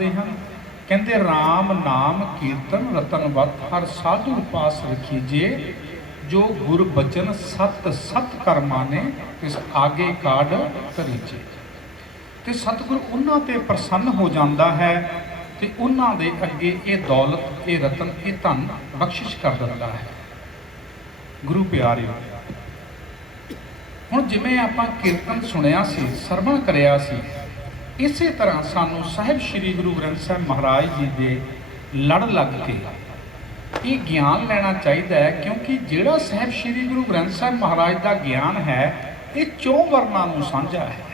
हैं। कहते राम नाम कीर्तन रतन वत हर साधु पास रखीजे, जो गुर बचन सत सत कर माने तिस आगे काढ़ करीजे। तो सतगुरु उन्हां ते प्रसन्न हो जाता है तो उन्हां दे अगे ये दौलत ये रतन ये धन बख्शिश कर दिता है। गुरु प्यारिओ, हुण जिवें आपां कीर्तन सुनिया सी, सरवण करिया सी, इसे तरह सानू साहिब श्री गुरु ग्रंथ साहिब महाराज जी के लड़ लग के ये ज्ञान लेना चाहिए है, क्योंकि जिहड़ा साहिब श्री गुरु ग्रंथ साहिब महाराज का ज्ञान है ये चौं वर्णां नूं साझा है।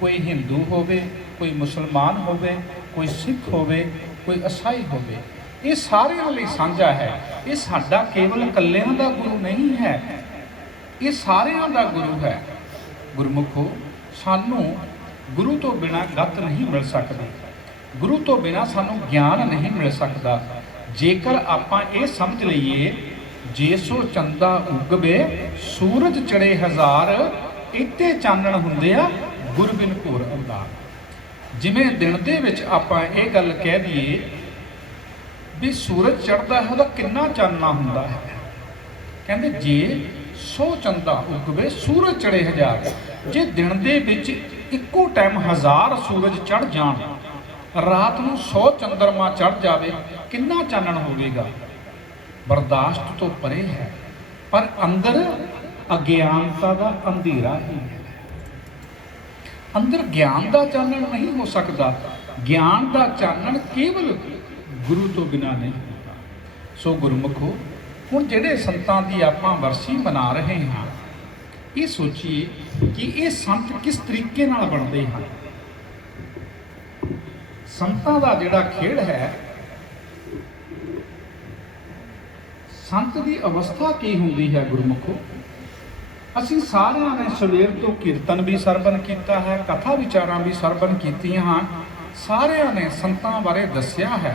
कोई हिंदू होवे, कोई मुसलमान होवे, कोई सिख होवे, कोई ईसाई होवे, ये सारिਆਂ ਲਈ साझा है। ये साडा केवल कल्लिਆਂ ਦਾ गुरु नहीं है, ये सारिਆਂ ਦਾ गुरु है। गुरमुखो, सानू गुरु तो बिना गत नहीं मिल सकती, गुरु तो बिना सानू ज्ञान नहीं मिल सकता। जेकर आपां ये समझ लीए जे सो चंदा उगवे सूरज चढ़े हज़ार, इत्ते चानण हुंदे आ गुर बिन घोर अंधार। जिवें दिन दे विच आपां ये गल कह दईए भी सूरज चढ़दा है उहदा किन्ना चानना हुंदा है, कहंदे जे सो चंदा उगवे सूरज चढ़े हज़ार। जे दिन दे विच इक्को टाइम हज़ार सूरज चढ़ जाण, रात नूं 100 चंद्रमा चढ़ जावे, किन्ना चानण होवेगा। बर्दाश्त तो परे है, पर अंदर अज्ञानता का अंधेरा ही है। अंदर ज्ञान का चानण नहीं हो सकता। ज्ञान का चानण केवल गुरु तो बिना नहीं होता। सो गुरमुखो, हुण जिहड़े संतां दी आपां वरसी मना रहे हैं, ये सोचिए कि ये संत किस तरीके नाल बनते हैं। संतां दा जिहड़ा खेड़ है, संत की अवस्था की हुंदी है। गुरमुखो, असीं सारिਆਂ ने सवेर तो कीर्तन भी सरवण किया है, कथा विचारां भी सरवण कीतियां हैं, सारिਆਂ ने संतां बारे दस्सिया है।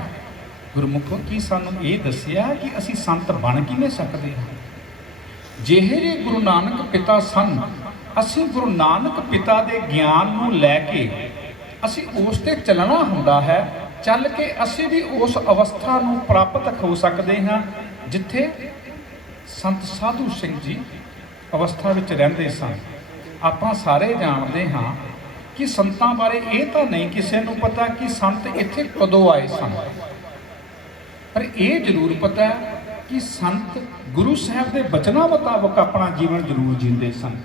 गुरमुखो, की सानूं ये दस्सिया कि असीं संत बन किवें सकदे हां। ਜਿਹੇ गुरु नानक पिता सन, असीं गुरु नानक पिता के ज्ञान नूं लैके असीं उस ते चलना हुंदा है। चल के असीं भी उस अवस्था नूं प्राप्त हो सकते हैं जिथे संत साधु सिंह जी अवस्था विच रहिंदे सन। आपां सारे जानते हाँ कि संतां बारे ये तो नहीं किसी नूं पता कि संत इत्थे कदों आए सन, पर यह जरूर पता है कि संत गुरु साहब के बचनों मुताबक अपना जीवन जरूर जींदे सन।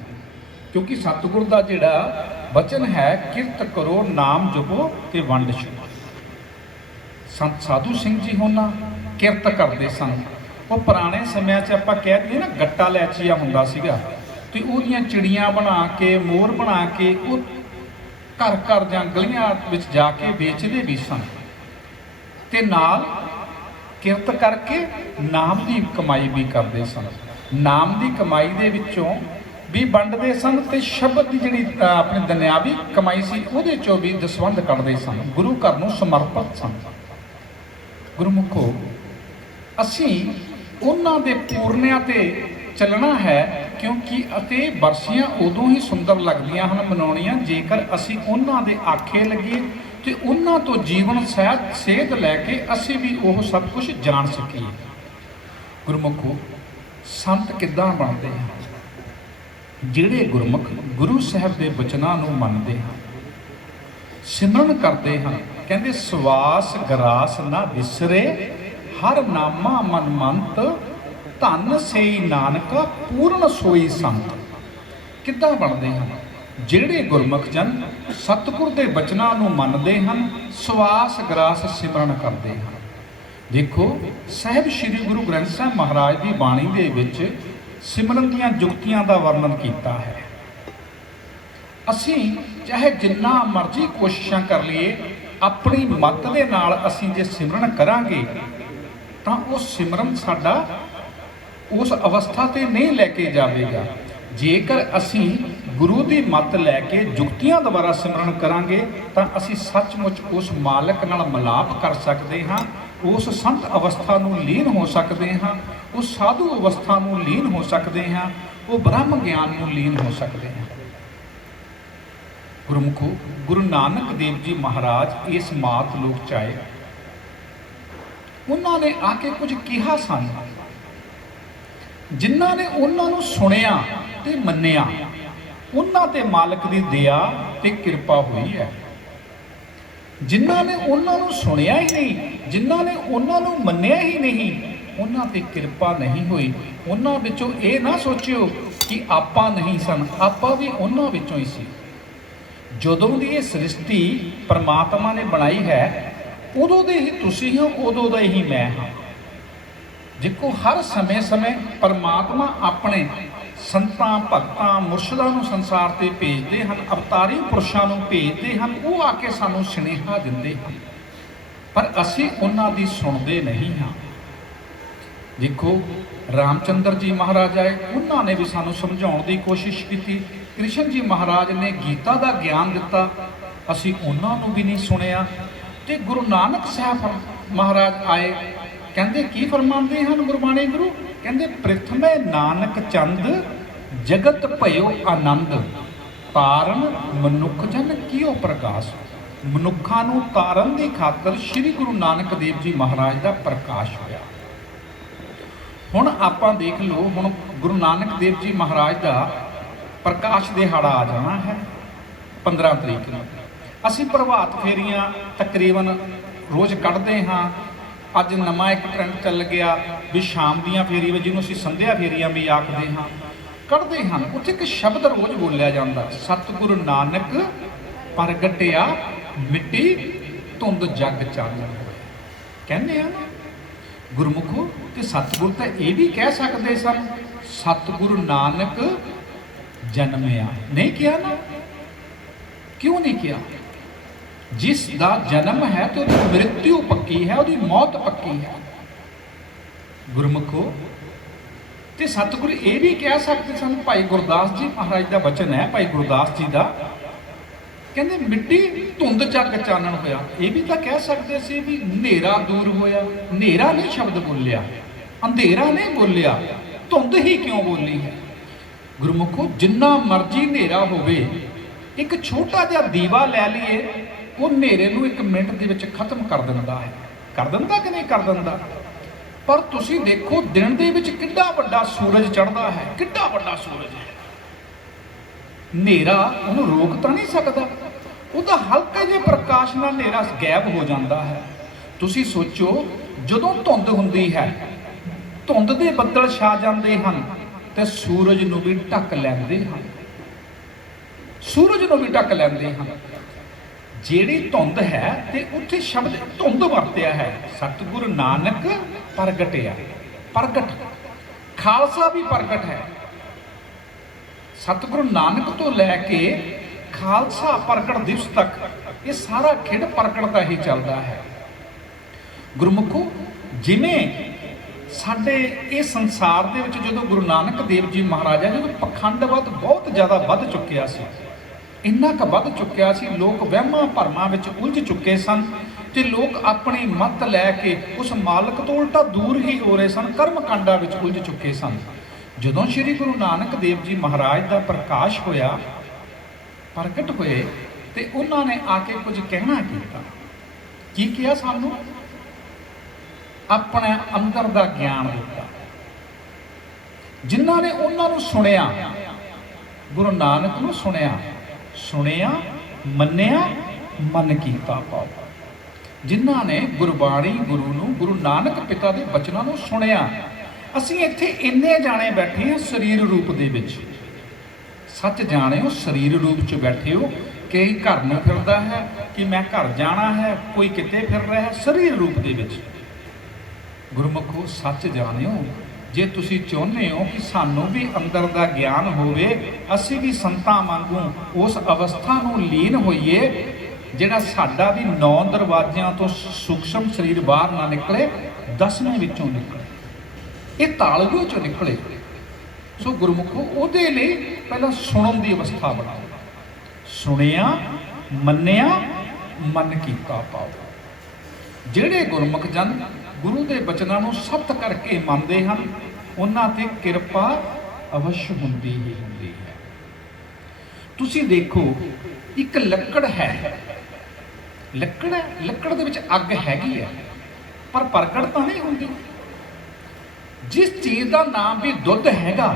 क्योंकि सतगुर का जिहड़ा वचन है, किरत करो नाम जपो ते वंड छको। संत साधु सिंह जी होना किरत करते सन। वो पुराने समय आप कह दिए ना, गट्टा लैचीआ हुंदा सीगा, ते उहदियां चिड़ियां बना के, मोर बना के वो घर घर जां गलियां विच जाके बेचदे भी सन, ते नाल किरत करके नाम की कमाई भी करते सन। नाम की कमाई दे विचों भी वंडते सन, ते शब्द की जिहड़ी अपनी दुनियावी कमाई सी उहदे चों भी दसवंध करते सन। गुरु घर नूं समर्पित सन। गुरमुखो, असीं उन्हां दे पूरनिਆਂ ते चलना है, क्योंकि अते बरसियां उदों ही सुंदर लगदियां हन मनाउणियां जेकर असीं उन्हां दे आखे लगे तो उन्हां तो जीवन सेध लैके असीं भी वो सब कुछ जान सकीए। गुरमुखो, संत किद्दां बनते हैं? जिहड़े गुरमुख गुरु साहब के बचनों नूं मनते हैं, सिमरन करते हैं। कहते सवास गरास ना विसरे, हर नामा मन मंत, धन सेई नानका पूर्ण सोई संत। किद्दां बनते हैं? ਜਿਹੜੇ गुरमुख जन सतगुर के बचनों नूं मनते हैं, सवास गरास सिमरन करते हैं। देखो, साहिब श्री गुरु ग्रंथ साहिब महाराज की बाणी दे विच सिमरन दीयां जुगतियां का वर्णन किया है। असीं चाहे जिन्ना मर्जी कोशिशां कर लीए, अपनी मत दे नाल असीं जे सिमरन करांगे तां वो सिमरन साडा उस अवस्था ते नहीं लैके जावेगा। जेकर असीं गुरु की मत लैके जुगतियां द्वारा सिमरन करांगे तो असीं सचमुच उस मालिक नाल मिलाप कर सकते हाँ, उस संत अवस्था नूं लीन हो सकते हाँ, उस साधु अवस्था नूं लीन हो सकते हाँ, वो ब्रह्म ज्ञान नूं लीन हो सकते हैं। ਗੁਰਮੁਖੋ, ਗੁਰੂ ਨਾਨਕ ਦੇਵ ਜੀ ਮਹਾਰਾਜ ਇਸ ਮਾਤ ਲੋਕ 'ਚ ਆਏ। ਉਹਨਾਂ ਨੇ ਆ ਕੇ ਕੁਝ ਕਿਹਾ ਸਾਨੂੰ, ਜਿਨ੍ਹਾਂ ਨੇ ਉਹਨਾਂ ਨੂੰ ਸੁਣਿਆ ਤੇ ਮੰਨਿਆ, ਉਹਨਾਂ ਤੇ ਮਾਲਕ ਦੀ ਦਇਆ ਤੇ ਕਿਰਪਾ ਹੋਈ ਹੈ। ਜਿਨ੍ਹਾਂ ਨੇ ਉਹਨਾਂ ਨੂੰ ਸੁਣਿਆ ਹੀ ਨਹੀਂ, ਜਿਨ੍ਹਾਂ ਨੇ ਉਹਨਾਂ ਨੂੰ ਮੰਨਿਆ ਹੀ ਨਹੀਂ, ਉਹਨਾਂ ਤੇ ਕਿਰਪਾ ਨਹੀਂ ਹੋਈ। ਉਹਨਾਂ ਵਿੱਚੋਂ ਇਹ ਨਾ ਸੋਚਿਓ ਕਿ ਆਪਾਂ ਨਹੀਂ ਸਨ, ਆਪਾਂ ਵੀ ਉਹਨਾਂ ਵਿੱਚੋਂ ਹੀ ਸੀ। ਜਦੋਂ ਦੀ ਇਹ ਸ੍ਰਿਸ਼ਟੀ ਪਰਮਾਤਮਾ ਨੇ ਬਣਾਈ ਹੈ, ਉਦੋਂ ਦੇ ਹੀ ਤੁਸੀਂ ਹੋ, ਉਦੋਂ ਦਾ ਹੀ ਮੈਂ ਹਾਂ। ਦੇਖੋ, ਹਰ ਸਮੇਂ ਪਰਮਾਤਮਾ ਆਪਣੇ ਸੰਤਾਂ, ਭਗਤਾਂ, ਮੁਰਸ਼ਿਦਾਂ ਨੂੰ ਸੰਸਾਰ ਤੇ ਭੇਜਦੇ ਹਨ, ਅਵਤਾਰੀ ਪੁਰਸ਼ਾਂ ਨੂੰ ਭੇਜਦੇ ਹਨ। ਉਹ ਆ ਕੇ ਸਾਨੂੰ ਸੁਨੇਹਾ ਦਿੰਦੇ ਹਨ, ਪਰ ਅਸੀਂ ਉਹਨਾਂ ਦੀ ਸੁਣਦੇ ਨਹੀਂ ਹਾਂ। ਦੇਖੋ, ਰਾਮਚੰਦਰ ਜੀ ਮਹਾਰਾਜ ਆਏ, ਉਹਨਾਂ ਨੇ ਵੀ ਸਾਨੂੰ ਸਮਝਾਉਣ ਦੀ ਕੋਸ਼ਿਸ਼ ਕੀਤੀ। ਕ੍ਰਿਸ਼ਨ ਜੀ ਮਹਾਰਾਜ ਨੇ ਗੀਤਾ ਦਾ ਗਿਆਨ ਦਿੱਤਾ, ਅਸੀਂ ਉਹਨਾਂ ਨੂੰ ਵੀ ਨਹੀਂ ਸੁਣਿਆ। ਤੇ ਗੁਰੂ ਨਾਨਕ ਸਾਹਿਬ ਮਹਾਰਾਜ ਆਏ, ਕਹਿੰਦੇ ਕੀ ਫਰਮਾਉਂਦੇ ਹਨ ਗੁਰਬਾਣੀ ਗੁਰੂ? ਕਹਿੰਦੇ ਪ੍ਰਿਥਮੇ ਨਾਨਕ ਚੰਦ ਜਗਤ ਭਇਓ ਆਨੰਦ, ਤਾਰਨ ਮਨੁੱਖ ਜਨ ਕੀਓ ਪ੍ਰਕਾਸ਼। ਮਨੁੱਖਾਂ ਨੂੰ ਤਾਰਨ ਦੀ ਖਾਤਰ ਸ੍ਰੀ ਗੁਰੂ ਨਾਨਕ ਦੇਵ ਜੀ ਮਹਾਰਾਜ ਦਾ ਪ੍ਰਕਾਸ਼ ਹੋਇਆ। ਹੁਣ ਆਪਾਂ ਦੇਖ ਲਓ, ਹੁਣ ਗੁਰੂ ਨਾਨਕ ਦੇਵ ਜੀ ਮਹਾਰਾਜ ਦਾ ਪ੍ਰਕਾਸ਼ ਦਿਹਾੜਾ ਆ ਜਾਣਾ ਹੈ 15 ਤਰੀਕ ਨੂੰ। ਅਸੀਂ ਪ੍ਰਭਾਤ ਫੇਰੀਆਂ ਤਕਰੀਬਨ ਰੋਜ਼ ਕੱਢਦੇ ਹਾਂ। ਅੱਜ ਨਵਾਂ ਇੱਕ ਟ੍ਰੈਂਡ ਚੱਲ ਗਿਆ ਵੀ ਸ਼ਾਮ ਦੀਆਂ ਫੇਰੀਆਂ, ਜਿਹਨੂੰ ਅਸੀਂ ਸੰਧਿਆ ਫੇਰੀਆਂ ਵੀ ਆਖਦੇ ਹਾਂ, ਕੱਢਦੇ ਹਨ। ਉੱਥੇ ਇੱਕ ਸ਼ਬਦ ਰੋਜ਼ ਬੋਲਿਆ ਜਾਂਦਾ, ਸਤਿਗੁਰੂ ਨਾਨਕ ਪ੍ਰਗਟਿਆ ਮਿੱਟੀ ਧੁੰਦ ਜਗ ਚਾਨਣ। ਕਹਿੰਦੇ ਆ ਨਾ ਗੁਰਮੁਖੋ, ਤੇ ਸਤਿਗੁਰ ਤਾਂ ਇਹ ਵੀ ਕਹਿ ਸਕਦੇ ਸਨ, ਸਤਿਗੁਰੂ ਨਾਨਕ ਜਨਮਿਆ। ਨਹੀਂ ਕਿਹਾ ਨਾ? ਕਿਉਂ ਨਹੀਂ ਕਿਹਾ? ਜਿਸ ਦਾ ਜਨਮ ਹੈ ਤੇ ਉਹਦੀ ਮ੍ਰਿਤਿੂ ਪੱਕੀ ਹੈ, ਉਹਦੀ ਮੌਤ ਪੱਕੀ ਹੈ ਗੁਰਮੁਖੋ। ਤੇ ਸਤਿਗੁਰੂ ਇਹ ਵੀ ਕਹਿ ਸਕਦੇ ਸਨ, ਭਾਈ ਗੁਰਦਾਸ ਜੀ ਮਹਾਰਾਜ ਦਾ ਬਚਨ ਹੈ, ਭਾਈ ਗੁਰਦਾਸ ਜੀ ਦਾ, ਕਹਿੰਦੇ ਮਿੱਟੀ ਧੁੰਦ ਜਗ ਚਾਨਣ ਹੋਇਆ। ਇਹ ਵੀ ਤਾਂ ਕਹਿ ਸਕਦੇ ਸੀ ਵੀ ਹਨੇਰਾ ਦੂਰ ਹੋਇਆ। ਹਨੇਰਾ ਨਹੀਂ ਸ਼ਬਦ ਬੋਲਿਆ, ਅੰਧੇਰਾ ਨਹੀਂ ਬੋਲਿਆ, ਧੁੰਦ ਹੀ ਕਿਉਂ ਬੋਲੀ ਹੈ ਗੁਰਮੁਖੋ? ਜਿੰਨਾ ਮਰਜ਼ੀ ਹਨੇਰਾ ਹੋਵੇ, ਇੱਕ ਛੋਟਾ ਜਿਹਾ ਦੀਵਾ ਲੈ ਲਈਏ, ਉਹ ਹਨੇਰੇ ਨੂੰ 1 ਮਿੰਟ ਦੇ ਵਿੱਚ ਖਤਮ ਕਰ ਦਿੰਦਾ ਹੈ। ਕਰ ਦਿੰਦਾ ਕਿ ਨਹੀਂ ਕਰ ਦਿੰਦਾ? ਪਰ ਤੁਸੀਂ ਦੇਖੋ, ਦਿਨ ਦੇ ਵਿੱਚ ਕਿੰਨਾ ਵੱਡਾ ਸੂਰਜ ਚੜ੍ਹਦਾ ਹੈ, ਕਿੰਨਾ ਵੱਡਾ ਸੂਰਜ ਹੈ। ਹਨੇਰਾ ਉਹਨੂੰ ਰੋਕ ਤਾਂ ਨਹੀਂ ਸਕਦਾ, ਉਹਦਾ ਹਲਕੇ ਜਿਹੇ ਪ੍ਰਕਾਸ਼ ਨਾਲ ਹਨੇਰਾ ਗਾਇਬ ਹੋ ਜਾਂਦਾ ਹੈ। ਤੁਸੀਂ ਸੋਚੋ, ਜਦੋਂ ਧੁੰਦ ਹੁੰਦੀ ਹੈ, ਧੁੰਦ ਦੇ ਬੱਦਲ ਛਾ ਜਾਂਦੇ ਹਨ ਤੇ ਸੂਰਜ ਨੂੰ ਵੀ ਢੱਕ ਲੈਂਦੇ ਹਨ, ਸੂਰਜ ਨੂੰ ਵੀ ਢੱਕ ਲੈਂਦੇ ਹਨ। ਜਿਹੜੀ ਧੁੰਦ ਹੈ ਤੇ ਉੱਥੇ ਸ਼ਬਦ ਧੁੰਦ ਵਰਤਿਆ ਹੈ, ਸਤਿਗੁਰੂ ਨਾਨਕ ਪ੍ਰਗਟਿਆ। ਪ੍ਰਗਟ, ਖਾਲਸਾ ਵੀ ਪ੍ਰਗਟ ਹੈ। ਸਤਿਗੁਰੂ ਨਾਨਕ ਤੋਂ ਲੈ ਕੇ ਖਾਲਸਾ ਪ੍ਰਗਟ ਦਿਵਸ ਤੱਕ ਇਹ ਸਾਰਾ ਖੇਡ ਪ੍ਰਗਟ ਦਾ ਹੀ ਚੱਲਦਾ ਹੈ ਗੁਰਮੁਖੋ। ਜਿਵੇਂ ਸਾਡੇ ਇਹ ਸੰਸਾਰ ਦੇ ਵਿੱਚ ਜਦੋਂ ਗੁਰੂ ਨਾਨਕ ਦੇਵ ਜੀ ਮਹਾਰਾਜ, ਜਦੋਂ ਪਖੰਡਵਾਦ ਬਹੁਤ ਜ਼ਿਆਦਾ ਵੱਧ ਚੁੱਕਿਆ ਸੀ, ਇੰਨਾ ਕੁ ਵੱਧ ਚੁੱਕਿਆ ਸੀ, ਲੋਕ ਵਹਿਮਾਂ ਭਰਮਾਂ ਵਿੱਚ ਉਲਝ ਚੁੱਕੇ ਸਨ ਤੇ ਲੋਕ ਆਪਣੀ ਮੱਤ ਲੈ ਕੇ ਉਸ ਮਾਲਕ ਤੋਂ ਉਲਟਾ ਦੂਰ ਹੀ ਹੋ ਰਹੇ ਸਨ, ਕਰਮ ਕਾਂਡਾਂ ਵਿੱਚ ਉਲਝ ਚੁੱਕੇ ਸਨ। ਜਦੋਂ ਸ੍ਰੀ ਗੁਰੂ ਨਾਨਕ ਦੇਵ ਜੀ ਮਹਾਰਾਜ ਦਾ ਪ੍ਰਕਾਸ਼ ਹੋਇਆ, ਪ੍ਰਗਟ ਹੋਏ, ਤੇ ਉਹਨਾਂ ਨੇ ਆ ਕੇ ਕੁਝ ਕਹਿਣਾ ਕੀਤਾ। ਕੀ ਕਿਹਾ ਸਾਨੂੰ? ਆਪਣੇ ਅੰਦਰ ਦਾ ਗਿਆਨ ਦਿੱਤਾ। ਜਿਨ੍ਹਾਂ ਨੇ ਉਹਨਾਂ ਨੂੰ ਸੁਣਿਆ, ਗੁਰੂ ਨਾਨਕ ਨੂੰ ਸੁਣਿਆ, ਮੰਨਿਆ, ਮਨ ਕੀਤਾ ਪਾਉ। ਜਿਨ੍ਹਾਂ ਨੇ ਗੁਰਬਾਣੀ, ਗੁਰੂ ਨੂੰ, ਗੁਰੂ ਨਾਨਕ ਪਿਤਾ ਦੇ ਬਚਨਾਂ ਨੂੰ ਸੁਣਿਆ। ਅਸੀਂ ਇੱਥੇ ਇੰਨੇ ਜਾਣੇ ਬੈਠੇ ਹਾਂ ਸਰੀਰ ਰੂਪ ਦੇ ਵਿੱਚ, ਸੱਚ ਜਾਣਿਓ ਸਰੀਰ ਰੂਪ 'ਚ ਬੈਠੇ ਹੋ। ਕਈ ਘਰ ਨੂੰ ਫਿਰਦਾ ਹੈ ਕਿ ਮੈਂ ਘਰ ਜਾਣਾ ਹੈ, ਕੋਈ ਕਿਤੇ ਫਿਰ ਰਿਹਾ ਹੈ, ਸਰੀਰ ਰੂਪ ਦੇ ਵਿੱਚ। ਗੁਰਮੁਖੋ, ਸੱਚ ਜਾਣਿਓ, ਜੇ ਤੁਸੀਂ ਚਾਹੁੰਦੇ ਹੋ ਕਿ ਸਾਨੂੰ ਵੀ ਅੰਦਰ ਦਾ ਗਿਆਨ ਹੋਵੇ, ਅਸੀਂ ਵੀ ਸੰਤਾਂ ਵਾਂਗੂ ਉਸ ਅਵਸਥਾ ਨੂੰ ਲੀਨ ਹੋਈਏ, ਜਿਹੜਾ ਸਾਡਾ ਵੀ 9 ਦਰਵਾਜ਼ਿਆਂ ਤੋਂ ਸੂਖਸ਼ਮ ਸਰੀਰ ਬਾਹਰ ਨਾ ਨਿਕਲੇ, 10ਵੇਂ ਵਿੱਚੋਂ ਨਿਕਲੇ, ਇਹ ਤਾਲਗੂ ਚੋਂ ਨਿਕਲੇ। ਸੋ ਗੁਰਮੁਖੋ, ਉਹਦੇ ਲਈ ਪਹਿਲਾਂ ਸੁਣਨ ਦੀ ਅਵਸਥਾ ਬਣਾਓ। ਸੁਣਿਆ, ਮੰਨਿਆ, ਮਨ ਕੀਤਾ ਪਾਓ। ਜਿਹੜੇ ਗੁਰਮੁਖ ਜਨ ਗੁਰੂ ਦੇ ਬਚਨਾਂ ਨੂੰ ਸੱਤ ਕਰਕੇ ਮੰਨਦੇ ਹਨ, ਉਹਨਾਂ ਤੇ ਕਿਰਪਾ ਅਵਸ਼ ਹੁੰਦੀ ਹੀ ਹੁੰਦੀ ਹੈ। ਤੁਸੀਂ ਦੇਖੋ, एक लकड़ है, लकड़ है, लकड़ दे विच अग हैगी है पर प्रगट तो नहीं होंदी। जिस चीज़ का नाम भी दुध हैगा,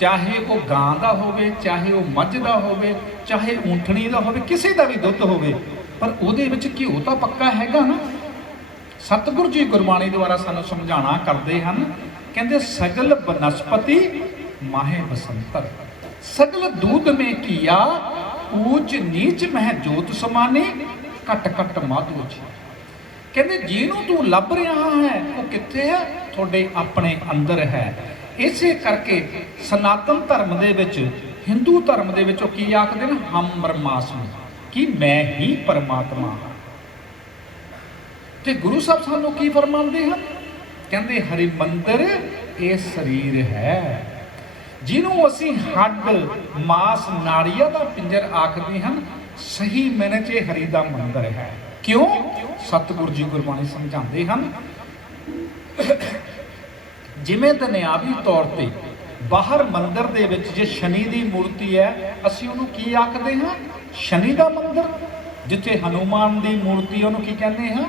चाहे वो गां का होवे, चाहे वो मझ का होवे, चाहे ऊंठनी का होवे, किसी का भी दुध होवे, पर उहदे विच घिओ तो पक्का हैगा ना। सतगुरु जी गुरबाणी द्वारा सानू समझाना करते हैं, कहते सगल बनस्पति माहे बसंतर, सगल दूध में किया ऊंच नीच मह जोत समानी, कट कट माधुच। कहते जिन्हों तू लभ रहा है वो कित्थे है, थोड़े अपने अंदर है। इसे करके सनातन धर्म दे विच, हिंदू धर्म दे विच की आखदे ने, हम ब्रह्मास्मि, कि मैं ही परमात्मा हाँ। ते गुरु साहब सानू की फरमाते हैं, कहते हरि मंदिर ये शरीर है, जिन्हों असी हड्ड मास नाड़िया का पिंजर आखते हैं, सही मैने च हरि का मंदिर है। क्यों? सतगुरु जी गुरबाणी समझाते हैं, जिमें दुनियावी तौर पर बाहर मंदिर दे विच जे शनि की मूर्ति है, असी उन्होंने की आखते हैं, शनि का मंदिर। जिथे हनुमान की मूर्ति है उन्होंने की कहते हैं,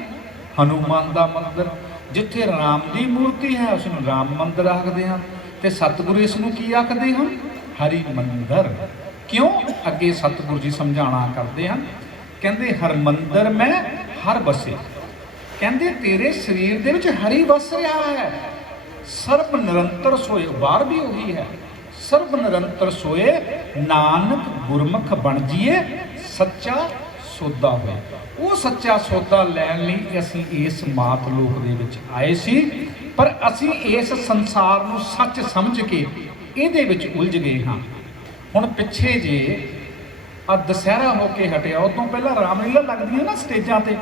हनुमान का मंदिर। जिथे राम की मूर्ति है उसनूं राम मंदिर आखते हैं। तो सतगुरु इसनूं की आखते हैं, हरि मंदिर। क्यों? अगे सतगुरु जी समझाना करते हैं, कहते हर मंदिर में हर बसे, कहते तेरे शरीर दे विच हरि बस रहा है। सर्व निरंतर सोए, बाहर भी वही है, सर्व निरंतर सोए नानक गुरमुख बन जिए, सच्चा सौदा होए। वो सच्चा सौदा लैण लई असीं इस मात लोक दे विच आए सी, पर असीं इस संसार नूं सच समझ के इहदे विच उलझ गए हाँ। हुण पिछे जे आ दशहरा हो के हटिया, उस तो पहला रामलीला लगदी है ना स्टेजां ते।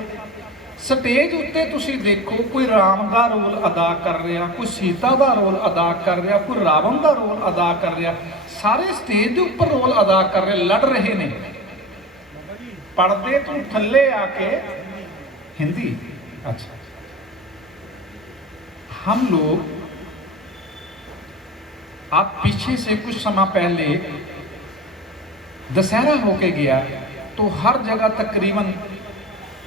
स्टेज उत्ते तुसीं देखो, कोई राम का रोल अदा कर रहा, कोई सीता का रोल अदा कर रहा, कोई रावण का रोल अदा कर रहा, सारे स्टेज के उपर रोल अदा कर रहे, लड़ रहे ने। पर्दे तो थल्ले आके हिंदी, अच्छा हम लोग आप पीछे से कुछ समय पहले दशहरा होके गया, तो हर जगह तकरीबन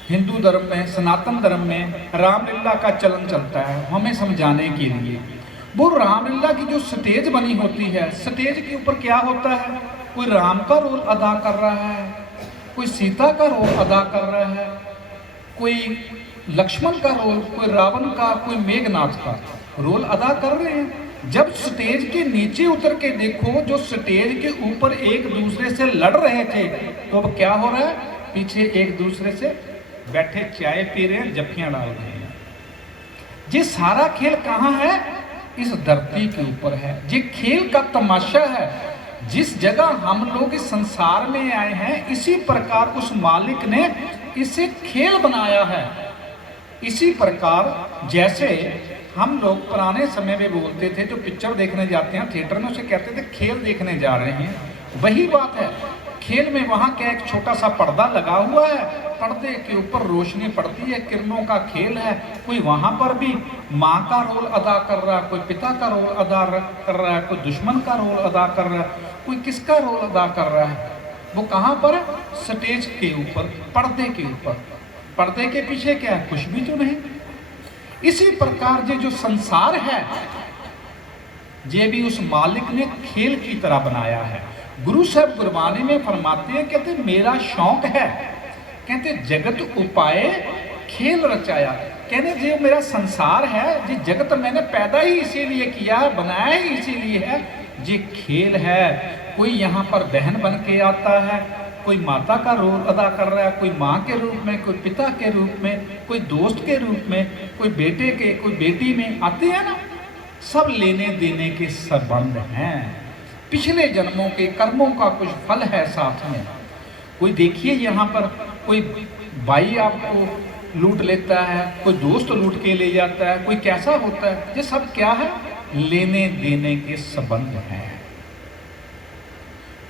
हिंदू धर्म में, सनातन धर्म में रामलीला का चलन चलता है। हमें समझाने के लिए वो रामलीला की जो स्टेज बनी होती है, स्टेज के ऊपर क्या होता है, कोई राम का रोल अदा कर रहा है, कोई सीता का रोल अदा कर रहा है, कोई लक्ष्मण का रोल, कोई रावण का, कोई मेघनाथ का रोल अदा कर रहे हैं। जब स्टेज के नीचे उतर के देखो, जो स्टेज के ऊपर एक दूसरे से लड़ रहे थे, तो अब क्या हो रहा है, पीछे एक दूसरे से बैठे चाय पी रहे हैं, जफ्फियां डाल रहे हैं। ये सारा खेल कहाँ है? इस धरती के ऊपर है। ये खेल का तमाशा है। जिस जगह हम लोग इस संसार में आए हैं, इसी प्रकार उस मालिक ने इसे खेल बनाया है। इसी प्रकार जैसे हम लोग पुराने समय में बोलते थे, जो पिक्चर देखने जाते हैं थिएटर में, उसे कहते थे खेल देखने जा रहे हैं। वही बात है, खेल में वहाँ क्या एक छोटा सा पर्दा लगा हुआ है, पर्दे के ऊपर रोशनी पड़ती है, किरणों का खेल है। कोई वहाँ पर भी माँ का रोल अदा कर रहा है, कोई पिता का रोल अदा कर रहा है, कोई दुश्मन का रोल अदा कर रहा है, कोई किसका रोल अदा कर रहा है। वो कहाँ पर? स्टेज के ऊपर, पर्दे के ऊपर। पर्दे के पीछे क्या है? कुछ भी तो नहीं। इसी प्रकार ये जो संसार है, ये भी उस मालिक ने खेल की तरह बनाया है। गुरु साहब गुरबाणी में फरमाते हैं, कहते मेरा शौक है, कहते जगत उपाय खेल रचाया। कहते जो मेरा संसार है, ये जगत मैंने पैदा ही इसीलिए किया है, बनाया ही इसीलिए है, ये खेल है। कोई यहाँ पर बहन बन के आता है, कोई माता का रोल अदा कर रहा है, कोई माँ के रूप में, कोई पिता के रूप में, कोई दोस्त के रूप में, कोई बेटे के, कोई बेटी में आते हैं ना। सब लेने देने के संबंध हैं, पिछले जन्मों के कर्मों का कुछ फल है साथ में। कोई देखिए यहाँ पर कोई भाई आपको लूट लेता है, कोई दोस्त लूट के ले जाता है, कोई कैसा होता है। ये सब क्या है? लेने देने के संबंध हैं।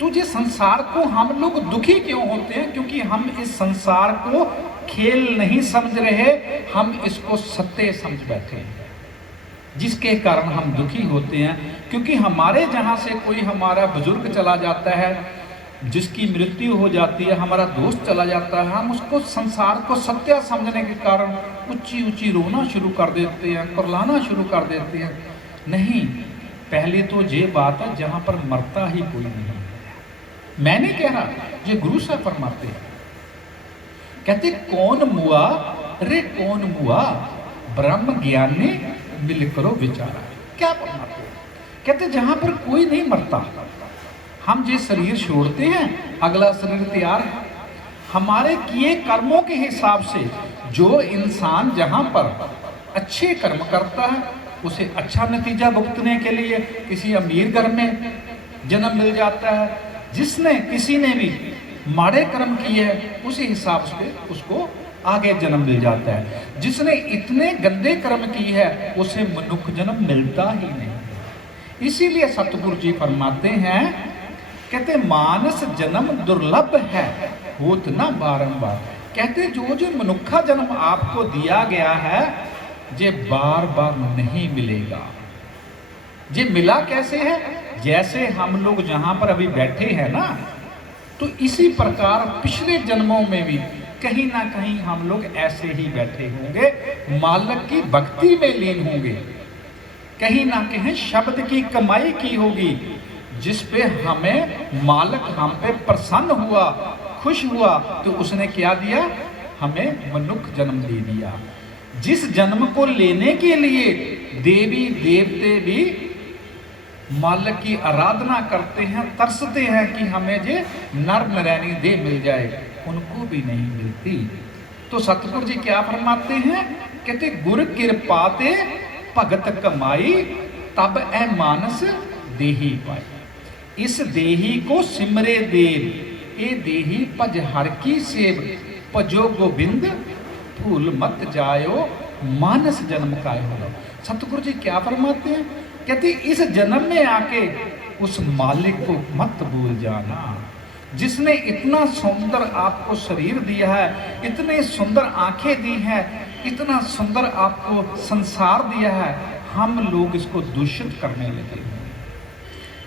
तो ये संसार को हम लोग दुखी क्यों होते हैं? क्योंकि हम इस संसार को खेल नहीं समझ रहे, हम इसको सत्य समझ बैठे हैं, जिसके कारण हम दुखी होते हैं। क्योंकि हमारे जहाँ से कोई हमारा बुजुर्ग चला जाता है, जिसकी मृत्यु हो जाती है, हमारा दोस्त चला जाता है, हम उसको संसार को सत्य समझने के कारण ऊंची ऊंची रोना शुरू कर देते हैं, कुरलाना शुरू कर देते हैं। नहीं, पहले तो ये बात है जहाँ पर मरता ही कोई नहीं। मैं नहीं कह रहा, ये गुरु साहब फरमाते हैं, कहते कौन मुआ रे कौन मुआ, ब्रह्म ज्ञानी मिल करो विचारा। क्या फरमाते हैं? कहते जहाँ पर कोई नहीं मरता, हम जो शरीर छोड़ते हैं अगला शरीर तैयार है। हमारे किए कर्मों के हिसाब से जो इंसान जहाँ पर अच्छे कर्म करता है उसे अच्छा नतीजा भुगतने के लिए किसी अमीर घर में जन्म मिल जाता है। जिसने किसी ने भी माड़े कर्म किए हैं उसी हिसाब से उसको आगे जन्म मिल जाता है। जिसने इतने गंदे कर्म किए हैं उसे मनुष्य जन्म मिलता ही नहीं। इसीलिए सतगुरु जी फरमाते हैं, कहते मानस जन्म दुर्लभ है होत ना बारंबार। कहते जो जो मनुष्य जन्म आपको दिया गया है ये बार बार नहीं मिलेगा। ये मिला कैसे है? जैसे हम लोग जहां पर अभी बैठे हैं ना, तो इसी प्रकार पिछले जन्मों में भी कहीं ना कहीं हम लोग ऐसे ही बैठे होंगे, मालिक की भक्ति में लीन होंगे, कहीं ना कहीं शब्द की कमाई की होगी, जिस पे हमें मालिक हम पे प्रसन्न हुआ, खुश हुआ, तो उसने क्या दिया? हमें मनुष्य जन्म दे दिया। जिस जन्म को लेने के लिए देवी देवते भी मालिक की आराधना करते हैं, तरसते हैं कि हमें जे नर नारायणी देह मिल जाए, उनको भी नहीं मिलती। तो सतगुरु जी क्या फरमाते हैं? कहते गुर कृपाते भगत कमाई तब ए मानस देही पाई। इस देही को सिमरे देव, ए देही पज हर की सेव, पजो गोविंद भूल मत जायो मानस जन्म काय हो। सतगुरु जी क्या फरमाते हैं? कहते इस जन्म में आके उस मालिक को मत भूल जाना, जिसने इतना सुंदर आपको शरीर दिया है, इतने सुंदर आंखें दी हैं, इतना सुंदर आपको संसार दिया है, हम लोग इसको दूषित करने लगे।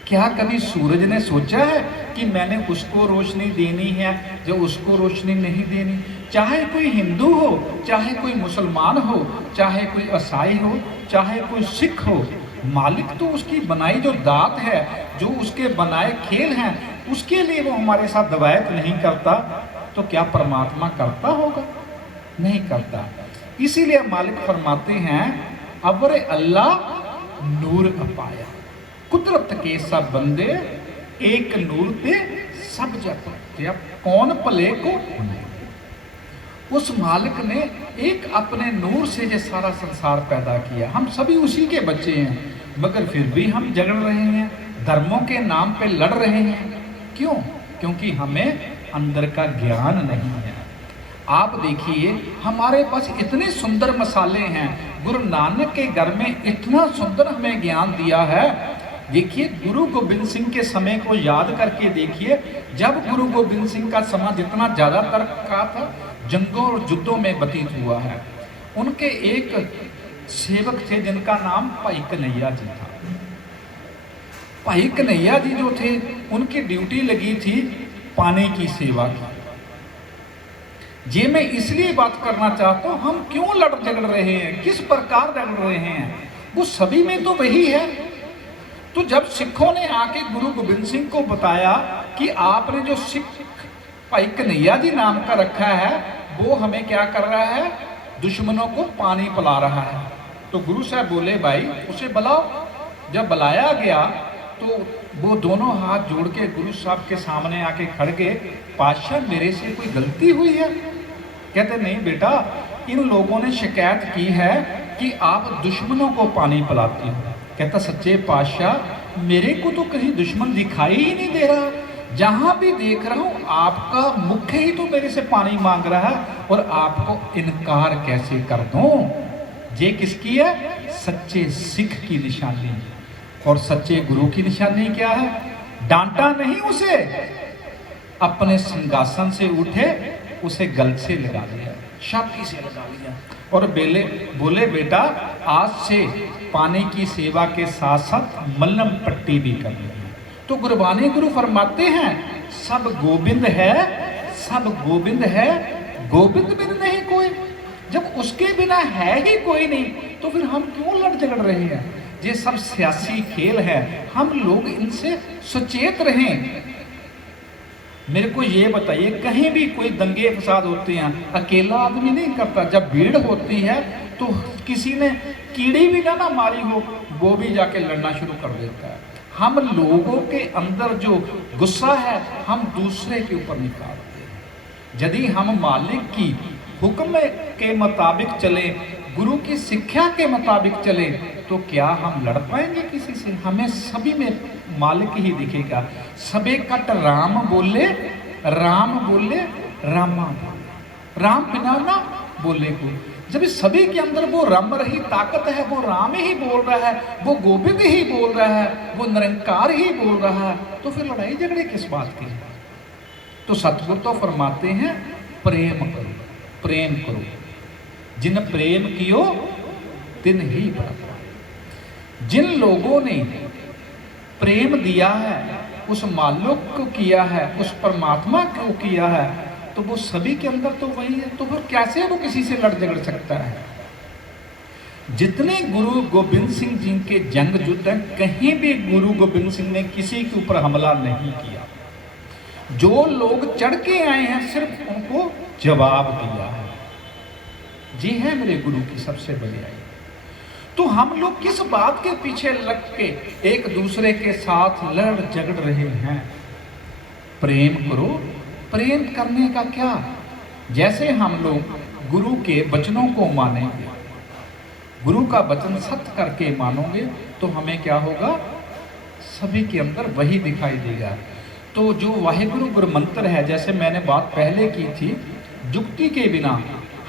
क्या कभी सूरज ने सोचा है कि मैंने उसको रोशनी देनी है जो उसको रोशनी नहीं देनी? चाहे कोई हिंदू हो, चाहे कोई मुसलमान हो, चाहे कोई ईसाई हो, चाहे कोई सिख हो, मालिक तो उसकी बनाई जो दात है, जो उसके बनाए खेल हैं, उसके लिए वो हमारे साथ दवायत नहीं करता, तो क्या परमात्मा करता होगा? नहीं करता। इसीलिए मालिक फरमाते हैं, अवर अल्लाह नूर अपाया, कुदरत के सब बंदे एक नूर पे सब जग। कौन भले को? उस मालिक ने एक अपने नूर से ये सारा संसार पैदा किया। हम सभी उसी के बच्चे हैं, मगर फिर भी हम झगड़ रहे हैं, धर्मों के नाम पे लड़ रहे हैं। क्यों? क्योंकि हमें अंदर का ज्ञान नहीं है। आप देखिए, हमारे पास इतने सुंदर मसाले हैं, गुरु नानक के घर में इतना सुंदर हमें ज्ञान दिया है। देखिए, गुरु गोबिंद सिंह के समय को याद करके देखिए, जब गुरु गोबिंद सिंह का समय जितना ज़्यादातर का था, जंगों और युद्धों में व्यतीत हुआ है। उनके एक सेवक थे जिनका नाम भाई कन्हैया जी था। भाई कन्हैया जी जो थे, उनकी ड्यूटी लगी थी पानी की सेवा की। ये मैं इसलिए बात करना चाहता हूँ, हम क्यों लड़ झगड़ रहे हैं, किस प्रकार झगड़ रहे हैं, वो सभी में तो वही है। तो जब सिखों ने आके गुरु गोबिंद सिंह को बताया कि आपने जो सिख भाई कन्हैया जी नाम का रखा है, वो हमें क्या कर रहा है? दुश्मनों को पानी पिला रहा है। तो गुरु साहब बोले, भाई उसे बुलाओ। जब बुलाया गया तो वो दोनों हाथ जोड़ के गुरु साहब के सामने आके खड़ गए, पातशाह मेरे से कोई गलती हुई है? कहते नहीं बेटा, इन लोगों ने शिकायत की है कि आप दुश्मनों को पानी पिलाती हो। कहता सच्चे पातशाह, मेरे को तो कहीं दुश्मन दिखाई ही नहीं दे रहा, जहां भी देख रहा हूं आपका मुख ही तो मेरे से पानी मांग रहा है, और आपको इनकार कैसे कर दूं? ये किसकी है? सच्चे सिख की निशानी। और सच्चे गुरु की निशानी क्या है? डांटा नहीं उसे, अपने सिंहासन से उठे, उसे गल से लगा लिया, छाती से लगा लिया, और बोले बेटा आज से पानी की सेवा के साथ साथ मल्लम पट्टी भी कर ली। तो गुरबानी गुरु फरमाते हैं, सब गोविंद है, सब गोविंद है, गोविंद बिन नहीं कोई। जब उसके बिना है ही कोई नहीं तो फिर हम क्यों लड़ झगड़ रहे हैं? ये सब सियासी खेल है, हम लोग इनसे सचेत रहें। मेरे को ये बताइए, कहीं भी कोई दंगे फसाद होते हैं अकेला आदमी नहीं करता। जब भीड़ होती है तो किसी ने कीड़ी भी ना मारी हो वो भी जाके लड़ना शुरू कर देता है। हम लोगों के अंदर जो गुस्सा है हम दूसरे के ऊपर निकालते हैं। यदि हम मालिक की हुक्म के मुताबिक चले, गुरु की शिक्षा के मुताबिक चले, तो क्या हम लड़ पाएंगे किसी से? हमें सभी में मालिक ही दिखेगा। सबे कट राम बोले, राम बोले, रामा बोले, राम बिना ना बोले को। जब सभी के अंदर वो रम रही ताकत है, वो राम ही बोल रहा है, वो गोविंद ही बोल रहा है, वो निरंकार ही बोल रहा है, तो फिर लड़ाई झगड़े किस बात की? तो सतगुरु तो फरमाते हैं प्रेम करो, प्रेम करो। जिन प्रेम कियो तिन ही प्रभु। जिन लोगों ने प्रेम दिया है, उस मालिक को किया है, उस परमात्मा को किया है, तो वो सभी के अंदर तो वही है। तो फिर कैसे वो किसी से लड़ झगड़ सकता है? जितने गुरु गोविंद सिंह जी के जंग युद्ध हैं, कहीं भी गुरु गोविंद सिंह ने किसी के ऊपर हमला नहीं किया। जो लोग चढ़ के आए हैं सिर्फ उनको जवाब दिया है। जी है मेरे गुरु की सबसे बड़ी आई। तो हम लोग किस बात के पीछे लग के एक दूसरे के साथ लड़ झगड़ रहे हैं? प्रेम करो। प्रेम करने का क्या? जैसे हम लोग गुरु के वचनों को मानेंगे, गुरु का वचन सत्य करके मानोगे, तो हमें क्या होगा? सभी के अंदर वही दिखाई देगा। तो जो वाहिगुरु गुरु मंत्र है, जैसे मैंने बात पहले की थी, जुक्ति के बिना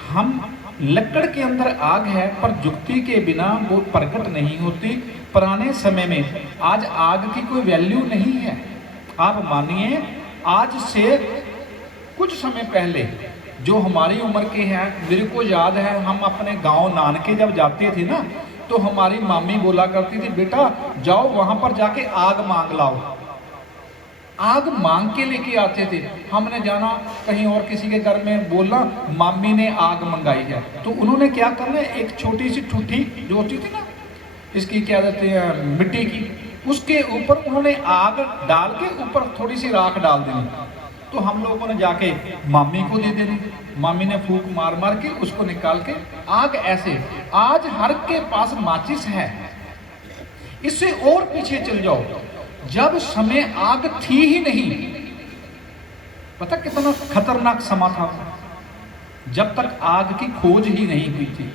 हम, लकड़ के अंदर आग है पर जुक्ति के बिना वो प्रकट नहीं होती। पुराने समय में, आज आग की कोई वैल्यू नहीं है। आप मानिए आज से कुछ समय पहले जो हमारी उम्र के हैं, मेरे को याद है हम अपने गांव नानके जब जाते थे ना, तो हमारी मामी बोला करती थी, बेटा जाओ वहां पर जाके आग मांग लाओ। आग मांग के लेके आते थे। हमने जाना कहीं और किसी के घर में, बोला मामी ने आग मंगाई है, तो उन्होंने क्या करना, एक छोटी सी ठुठी जो होती थी ना, इसकी क्या कहते हैं, मिट्टी की, उसके ऊपर उन्होंने आग डाल के ऊपर थोड़ी सी राख डाल देनी। तो हम लोगों ने जाके मामी को दे देनी, मामी ने फूंक मार मार के उसको निकाल के आग। ऐसे आज हर के पास माचिस है। इससे और पीछे चल जाओ, जब समय आग थी ही नहीं, पता कितना खतरनाक समा था, जब तक आग की खोज ही नहीं हुई थी।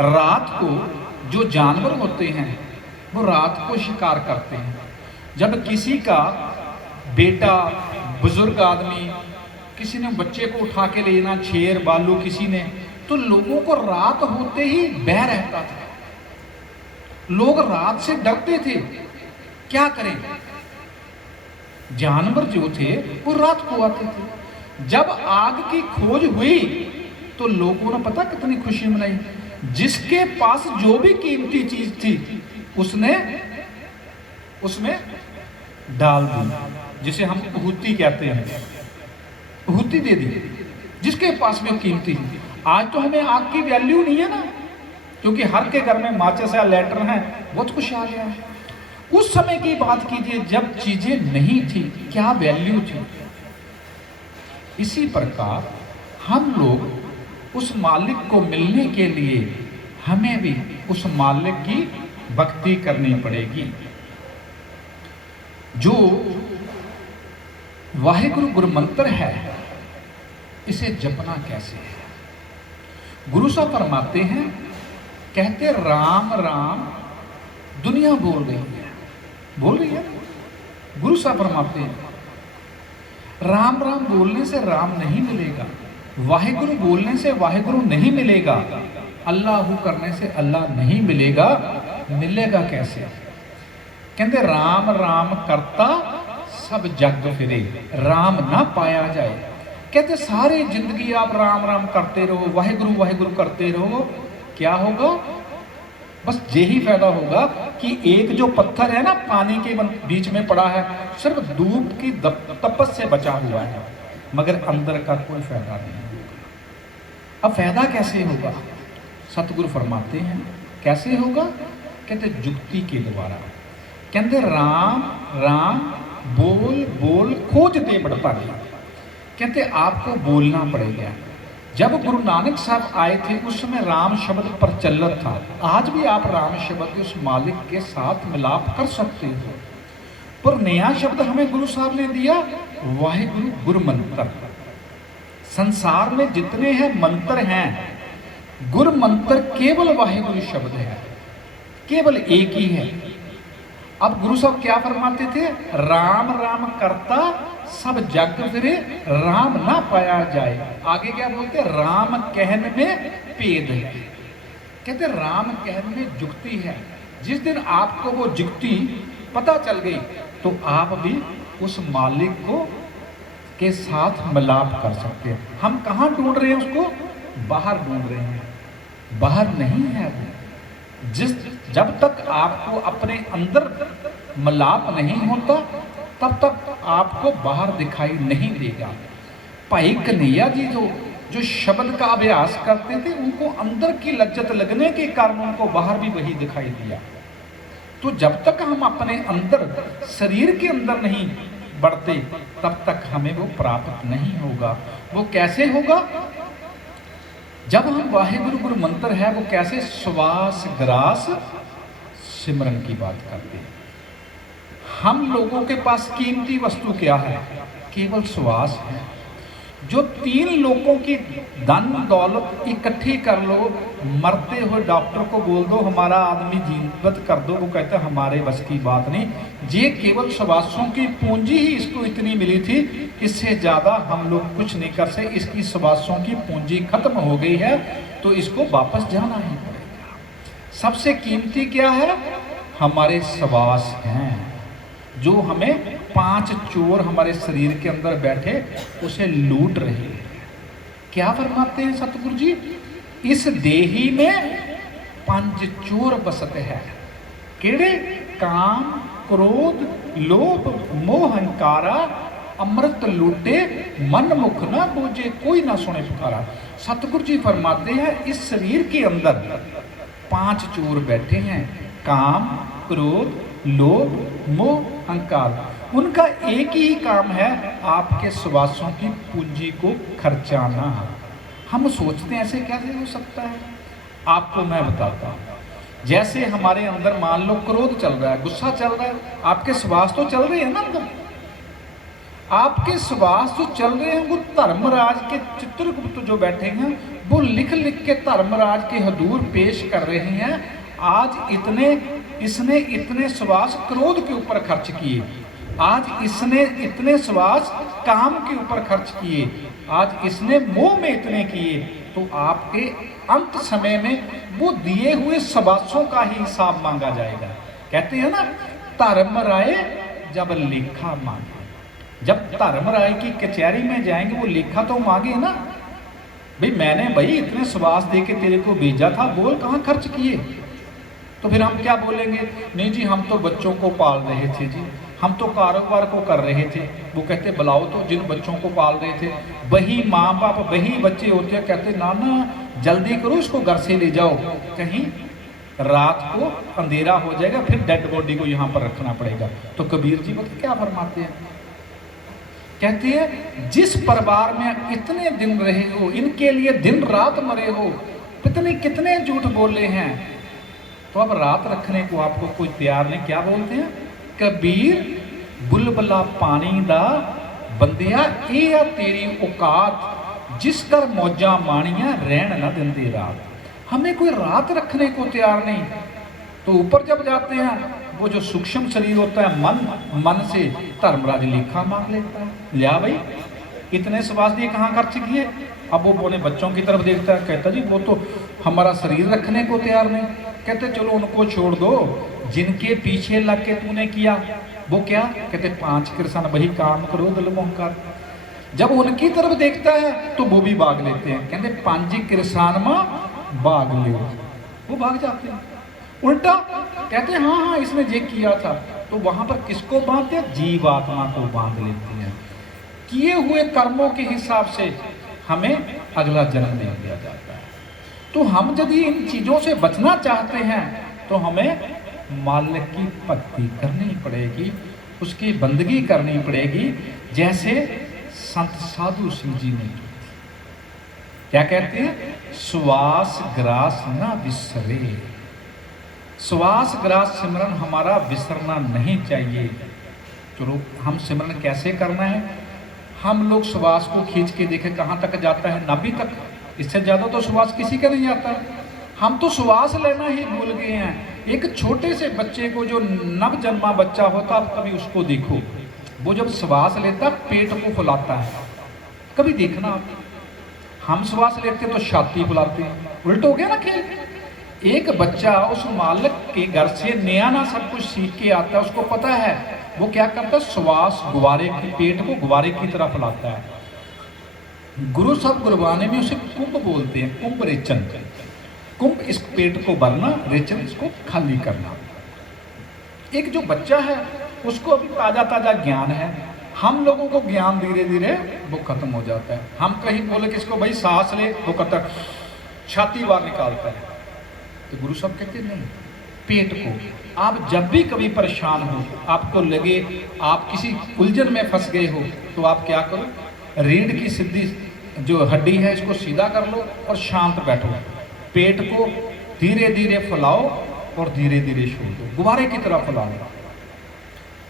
रात को जो जानवर होते हैं वो रात को शिकार करते हैं। जब किसी का बेटा, बुजुर्ग आदमी, किसी ने बच्चे को उठा के ले जाना, शेर भालू किसी ने, तो लोगों को रात होते ही भय रहता था। लोग रात से डरते थे। क्या करें? जानवर जो थे वो रात को आते थे। जब आग की खोज हुई तो लोगों ने पता कितनी खुशी मनाई। जिसके पास जो भी कीमती चीज थी उसने उसमें डाल दी, जिसे हम आहुति कहते हैं, आहुति दे दी जिसके पास में कीमती थी। आज तो हमें आग की वैल्यू नहीं है ना, क्योंकि हर के घर में माचिस या लैटर है, बहुत कुछ आ गया है। उस समय की बात कीजिए जब चीजें नहीं थी, क्या वैल्यू थी। इसी प्रकार हम लोग उस मालिक को मिलने के लिए हमें भी उस मालिक की भक्ति करनी पड़ेगी। जो वाहिगुरु गुरु मंत्र है, इसे जपना कैसे है? गुरु साहब फरमाते हैं, कहते राम राम दुनिया बोल रही है, बोल रही है। गुरु साहब फरमाते हैं, राम राम बोलने से राम नहीं मिलेगा, वाहिगुरु बोलने से वाहिगुरु नहीं मिलेगा, अल्लाहू करने से अल्लाह नहीं मिलेगा। मिलेगा कैसे? कहते राम राम करता सब जग फिरे, राम ना पाया जाए। कहते सारी जिंदगी आप राम राम करते रहो, वाहिगुरु वाहिगुरु करते रहो, क्या होगा? बस यही फायदा होगा कि एक जो पत्थर है ना पानी के बीच में पड़ा है, सिर्फ धूप की तपस से बचा हुआ है, मगर अंदर का कोई फायदा नहीं होगा। अब फायदा कैसे होगा? सतगुरु फरमाते हैं कैसे होगा? कहते जुक्ति के द्वारा। कहते राम राम बोल बोल खोज दे बढ़ता गया। कहते आपको बोलना पड़ेगा। जब गुरु नानक साहब आए थे उस समय राम शब्द प्रचलित था। आज भी आप राम शब्द उस मालिक के साथ मिलाप कर सकते हो, पर नया शब्द हमें गुरु साहब ने दिया, वाहिगुरु गुरु मंत्र। संसार में जितने हैं मंत्र हैं, गुरु मंत्र केवल वाहिगुरु शब्द है, केवल एक ही है। अब गुरु साहब क्या फरमाते थे? राम राम करता सब जग फिरे, राम ना पाया जाए। आगे क्या बोलते? राम कहन में भेद है। कहते राम कहन में जुक्ति है। जिस दिन आपको वो जुक्ति पता चल गई तो आप भी उस मालिक को के साथ मिलाप कर सकते हैं। हम कहाँ ढूंढ रहे हैं उसको? बाहर ढूंढ रहे हैं, बाहर नहीं है वो। जब तक आपको अपने अंदर मिलाप नहीं होता तब तक आपको बाहर दिखाई नहीं देगा। भाई कन्हैया जी जो शब्द का अभ्यास करते थे, उनको अंदर की लज्जत लगने के कारण उनको बाहर भी वही दिखाई दिया। तो जब तक हम अपने अंदर शरीर के अंदर नहीं बढ़ते तब तक हमें वो प्राप्त नहीं होगा। वो कैसे होगा? जब हम वाहिगुरु गुरु मंत्र है वो कैसे? श्वास ग्रास सिमरन की बात करते हैं। हम लोगों के पास कीमती वस्तु क्या है? केवल श्वास है। जो 3 लोगों की धन दौलत इकट्ठी कर लो, मरते हुए डॉक्टर को बोल दो हमारा आदमी जीवित कर दो, वो कहता है हमारे बस की बात नहीं। ये केवल श्वासों की पूंजी ही इसको इतनी मिली थी, इससे ज़्यादा हम लोग कुछ नहीं कर सकते। इसकी श्वासों की पूंजी खत्म हो गई है तो इसको वापस जाना ही पड़ेगा। सबसे कीमती क्या है? हमारे श्वास हैं, जो हमें 5 चोर हमारे शरीर के अंदर बैठे उसे लूट रहे हैं। क्या फरमाते हैं सतगुरु जी? इस देही में 5 चोर बसते हैं। केड़े? काम क्रोध लोभ मोह अहंकारा, अमृत लूटे मन मुख ना बूझे, कोई ना सुने पुकारा। सतगुरु जी फरमाते हैं इस शरीर के अंदर 5 चोर बैठे हैं, काम क्रोध लोभ मोह अहंकार। उनका एक ही काम है, आपके श्वासों की पूंजी को खर्चाना। हम सोचते हैं ऐसे कैसे हो सकता है? आपको मैं बताता हूँ। जैसे हमारे अंदर मान लो क्रोध चल रहा है, गुस्सा चल रहा है, आपके श्वास तो चल रहे हैं ना अंदर। आपके श्वास जो चल रहे हैं वो धर्मराज के चित्रगुप्त जो बैठे हैं वो लिख लिख के धर्मराज के हजूर पेश कर रहे हैं। आज इसने इतने श्वास क्रोध के ऊपर खर्च किए, आज इसने इतने श्वास काम के ऊपर खर्च किए, आज इसने मोह में इतने किए। तो आपके अंत समय में वो दिए हुए श्वासों का ही हिसाब मांगा जाएगा। कहते हैं ना धर्मराय जब लेखा मांगे। जब धर्मराय की कचहरी में जाएंगे वो लेखा तो मांगे ना, भाई मैंने इतने श्वास दे के तेरे को भेजा था, बोल कहाँ खर्च किए। तो फिर हम क्या बोलेंगे? नहीं जी हम तो बच्चों को पाल रहे थे जी, हम तो कारोबार को कर रहे थे। वो कहते बुलाओ तो जिन बच्चों को पाल रहे थे, वही माँ बाप वही बच्चे होते हैं। कहते नाना जल्दी करो इसको घर से ले जाओ, कहीं रात को अंधेरा हो जाएगा, फिर डेड बॉडी को यहाँ पर रखना पड़ेगा। तो कबीर जी पता क्या फरमाते हैं? कहते हैं जिस परिवार में इतने दिन रहे हो, इनके लिए दिन रात मरे हो, कितने झूठ बोले हैं, तो अब रात रखने को आपको कोई तैयार नहीं। क्या बोलते हैं? कबीर बुलबुला पानी दा बंदिया ये आ तेरी औकात, जिस कर मौजा मानिया रहन न दिंदी रात। हमें कोई रात रखने को तैयार नहीं। तो ऊपर जब जाते हैं वो जो सूक्ष्म शरीर होता है मन से धर्मराज लेखा मांग लेता है। लिया भाई इतने श्वास दिए कहाँ खर्च किए? अब वो अपने बच्चों की तरफ देखता है, कहता जी वो तो हमारा शरीर रखने को तैयार नहीं। कहते चलो उनको छोड़ दो, जिनके पीछे लग के तूने किया वो क्या? कहते 5 कृष्ण वही काम करो दिल मोहकार। जब उनकी तरफ देखता है तो वो भी भाग लेते हैं। कहते 5 कृष्ण मां भाग ले, वो भाग जाते हैं। उल्टा कहते हैं हाँ हाँ इसने ये किया था, तो वहां पर किसको बांधते हैं? जीवात्मा को बांध लेते हैं। किए हुए कर्मों के हिसाब से हमें अगला जन्म नहीं दिया जाता है। तो हम यदि इन चीजों से बचना चाहते हैं तो हमें मालिक की भक्ति करनी पड़ेगी, उसकी बंदगी करनी पड़ेगी, जैसे संत साधु सिंह जी ने की। क्या कहते हैं? श्वास ग्रास न विसरे। श्वास ग्रास सिमरन हमारा विसरना नहीं चाहिए। चलो हम सिमरन कैसे करना है? हम लोग श्वास को खींच के देखें कहाँ तक जाता है? नाभि तक। इससे ज्यादा तो श्वास किसी का नहीं आता। हम तो श्वास लेना ही भूल गए हैं। एक छोटे से बच्चे को, जो नव जन्मा बच्चा होता, आप कभी उसको देखो, वो जब श्वास लेता पेट को फुलाता है। कभी देखना आप, हम श्वास लेते तो छाती फुलाते हैं। उल्ट हो गया ना खेल। एक बच्चा उस मालिक के घर से नया ना सब कुछ सीख के आता है, उसको पता है, वो क्या करता है? श्वास गुब्बारे की, पेट को गुब्बारे की तरह फुलाता है। गुरु साहब गुरबाने में उसे कुंभ बोलते हैं, कुंभ रेचन। कुंभ इस पेट को भरना, रेचन इसको खाली करना। एक जो बच्चा है उसको अभी ताजा ताजा ज्ञान है। हम लोगों को ज्ञान धीरे धीरे वो खत्म हो जाता है। हम कहीं बोले किसको भाई सांस ले, वो कहता छाती बाहर निकालता है। तो गुरु साहब कहते नहीं, पेट को आप जब भी कभी परेशान हो, आपको लगे आप किसी उलझन में फंस गए हो, तो आप क्या करो? रीढ़ की सीधी जो हड्डी है इसको सीधा कर लो और शांत बैठो। पेट को धीरे धीरे फुलाओ और धीरे धीरे छोड़ दो, गुब्बारे की तरह फुलाओ।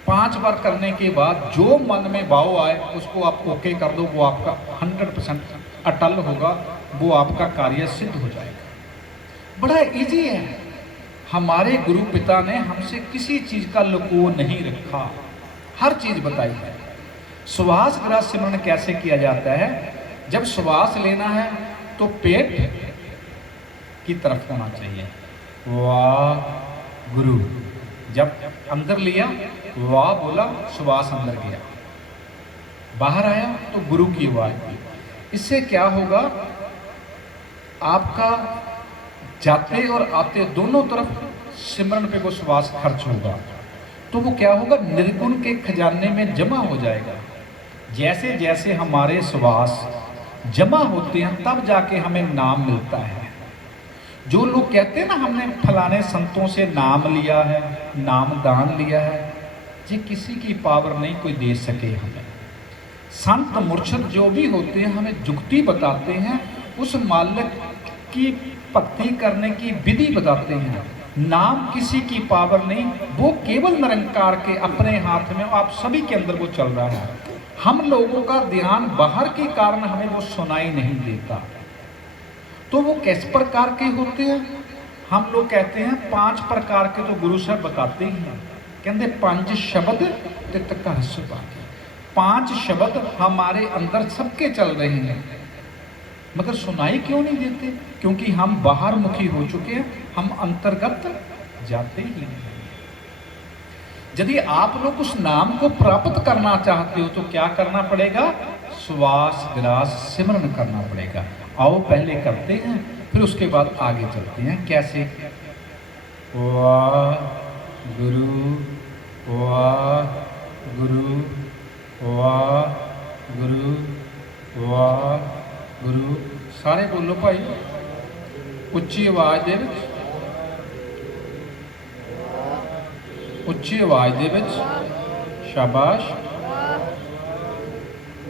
5 बार करने के बाद जो मन में भाव आए उसको आप ओके कर दो, वो आपका 100% अटल होगा, वो आपका कार्य सिद्ध हो जाएगा। बड़ा इजी है। हमारे गुरु पिता ने हमसे किसी चीज का लुको नहीं रखा, हर चीज बताई है। श्वास ग्रास सिमरन कैसे किया जाता है? जब श्वास लेना है तो पेट की तरफ होना चाहिए, वाह गुरु। जब अंदर लिया, वाह बोला, श्वास अंदर गया, बाहर आया तो गुरु की आवाज दी। इससे क्या होगा? आपका जाते और आते दोनों तरफ सिमरन पे वो श्वास खर्च होगा, तो वो क्या होगा? निर्गुण के खजाने में जमा हो जाएगा। जैसे जैसे हमारे श्वास जमा होते हैं तब जाके हमें नाम मिलता है। जो लोग कहते हैं ना हमने फलाने संतों से नाम लिया है, नाम दान लिया है, ये किसी की पावर नहीं कोई दे सके हमें। संत मुर्शिद जो भी होते हैं हमें जुक्ति बताते हैं, उस मालिक की भक्ति करने की विधि बताते हैं। नाम किसी की पावर नहीं, वो केवल निरंकार के अपने हाथ में, आप सभी के अंदर वो चल रहा है। हम लोगों का ध्यान बाहर के कारण हमें वो सुनाई नहीं देता। तो वो किस प्रकार के होते हैं? हम लोग कहते हैं 5 प्रकार के, तो गुरु साहब बताते ही हैं। कहते 5 शब्द तित कर सुभागे। 5 शब्द हमारे अंदर सबके चल रहे हैं, मगर सुनाई क्यों नहीं देते? क्योंकि हम बाहर मुखी हो चुके हैं, हम अंतर्गत जाते ही नहीं। यदि आप लोग उस नाम को प्राप्त करना चाहते हो तो क्या करना पड़ेगा? श्वास ग्रास सिमरन करना पड़ेगा। आओ पहले करते हैं, फिर उसके बाद आगे चलते हैं। कैसे? वाह गुरु, वाह गुरु, वाह गुरु, वाह गुरु। सारे बोलो भाई, उच्ची आवाज दे विच, उच्ची आवाज दे विच। शाबाश।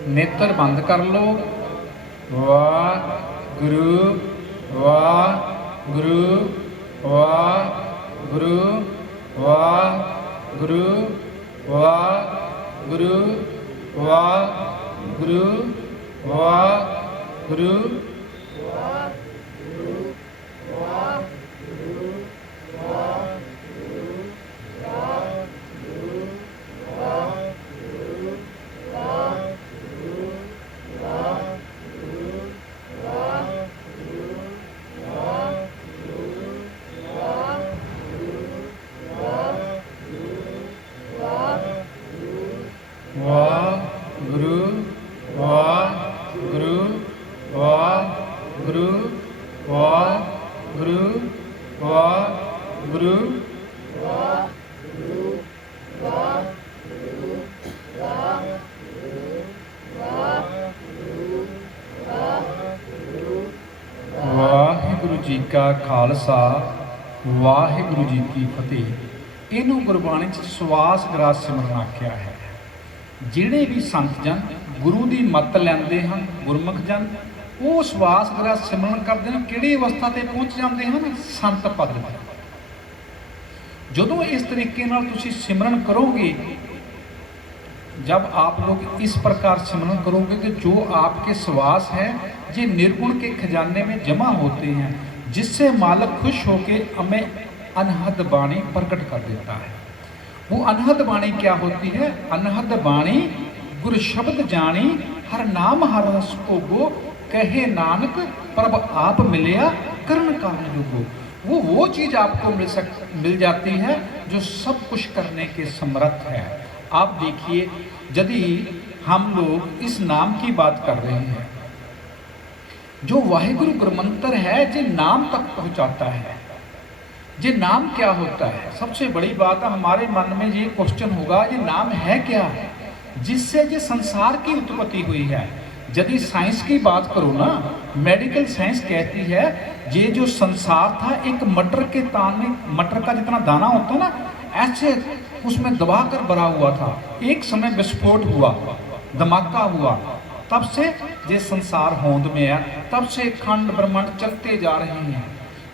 नेत्र बंद कर लो। वाह गुरु, वाह गुरु, वाह गुरु, वाह गुरु, वाह गुरु, वाह गुरु, वाह गुरु, गुरु वाहिगुरु जी का खालसा वाहिगुरु जी की फतेह। इनू गुरबाणी च सवास ग्रास सिमरन आख्या है। ਜਿਹੜੇ भी संत जन गुरु की मत लैंदे हैं, गुरमुख जन वो सवास ग्रास सिमरन करते हैं। किहड़ी अवस्था ते पहुँच जाते हैं? संत पद में। जदों इस तरीके नाल तुसी सिमरन करोगे, जब आप लोग इस प्रकार सिमरन करोगे कि जो आपके सवास है ये निर्गुण के खजाने में जमा होते हैं, जिससे मालिक खुश होकर हमें अनहद बाणी प्रकट कर देता है। वो अनहद बाणी क्या होती है? अनहद बाणी गुर शब्द जानी, हर नाम हर रस भोगो, कहे नानक प्रभ आप मिलया करण कारण जोगो। वो चीज़ आपको मिल जाती है जो सब कुछ करने के समर्थ है। आप देखिए, यदि हम लोग इस नाम की बात कर रहे हैं, जो वाहिगुरु गुरमंत्र है ये नाम तक पहुंचाता है। ये नाम क्या होता है? सबसे बड़ी बात है, हमारे मन में ये क्वेश्चन होगा, ये नाम है क्या, जिससे ये संसार की उत्पत्ति हुई है। यदि साइंस की बात करो ना, मेडिकल साइंस कहती है ये जो संसार था एक मटर के ताने, मटर का जितना दाना होता है ना, ऐसे उसमें दबा कर भरा हुआ था। एक समय विस्फोट हुआ, धमाका हुआ, तब से ये संसार होंद में है, तब से खंड ब्रह्मांड चलते जा रहे हैं।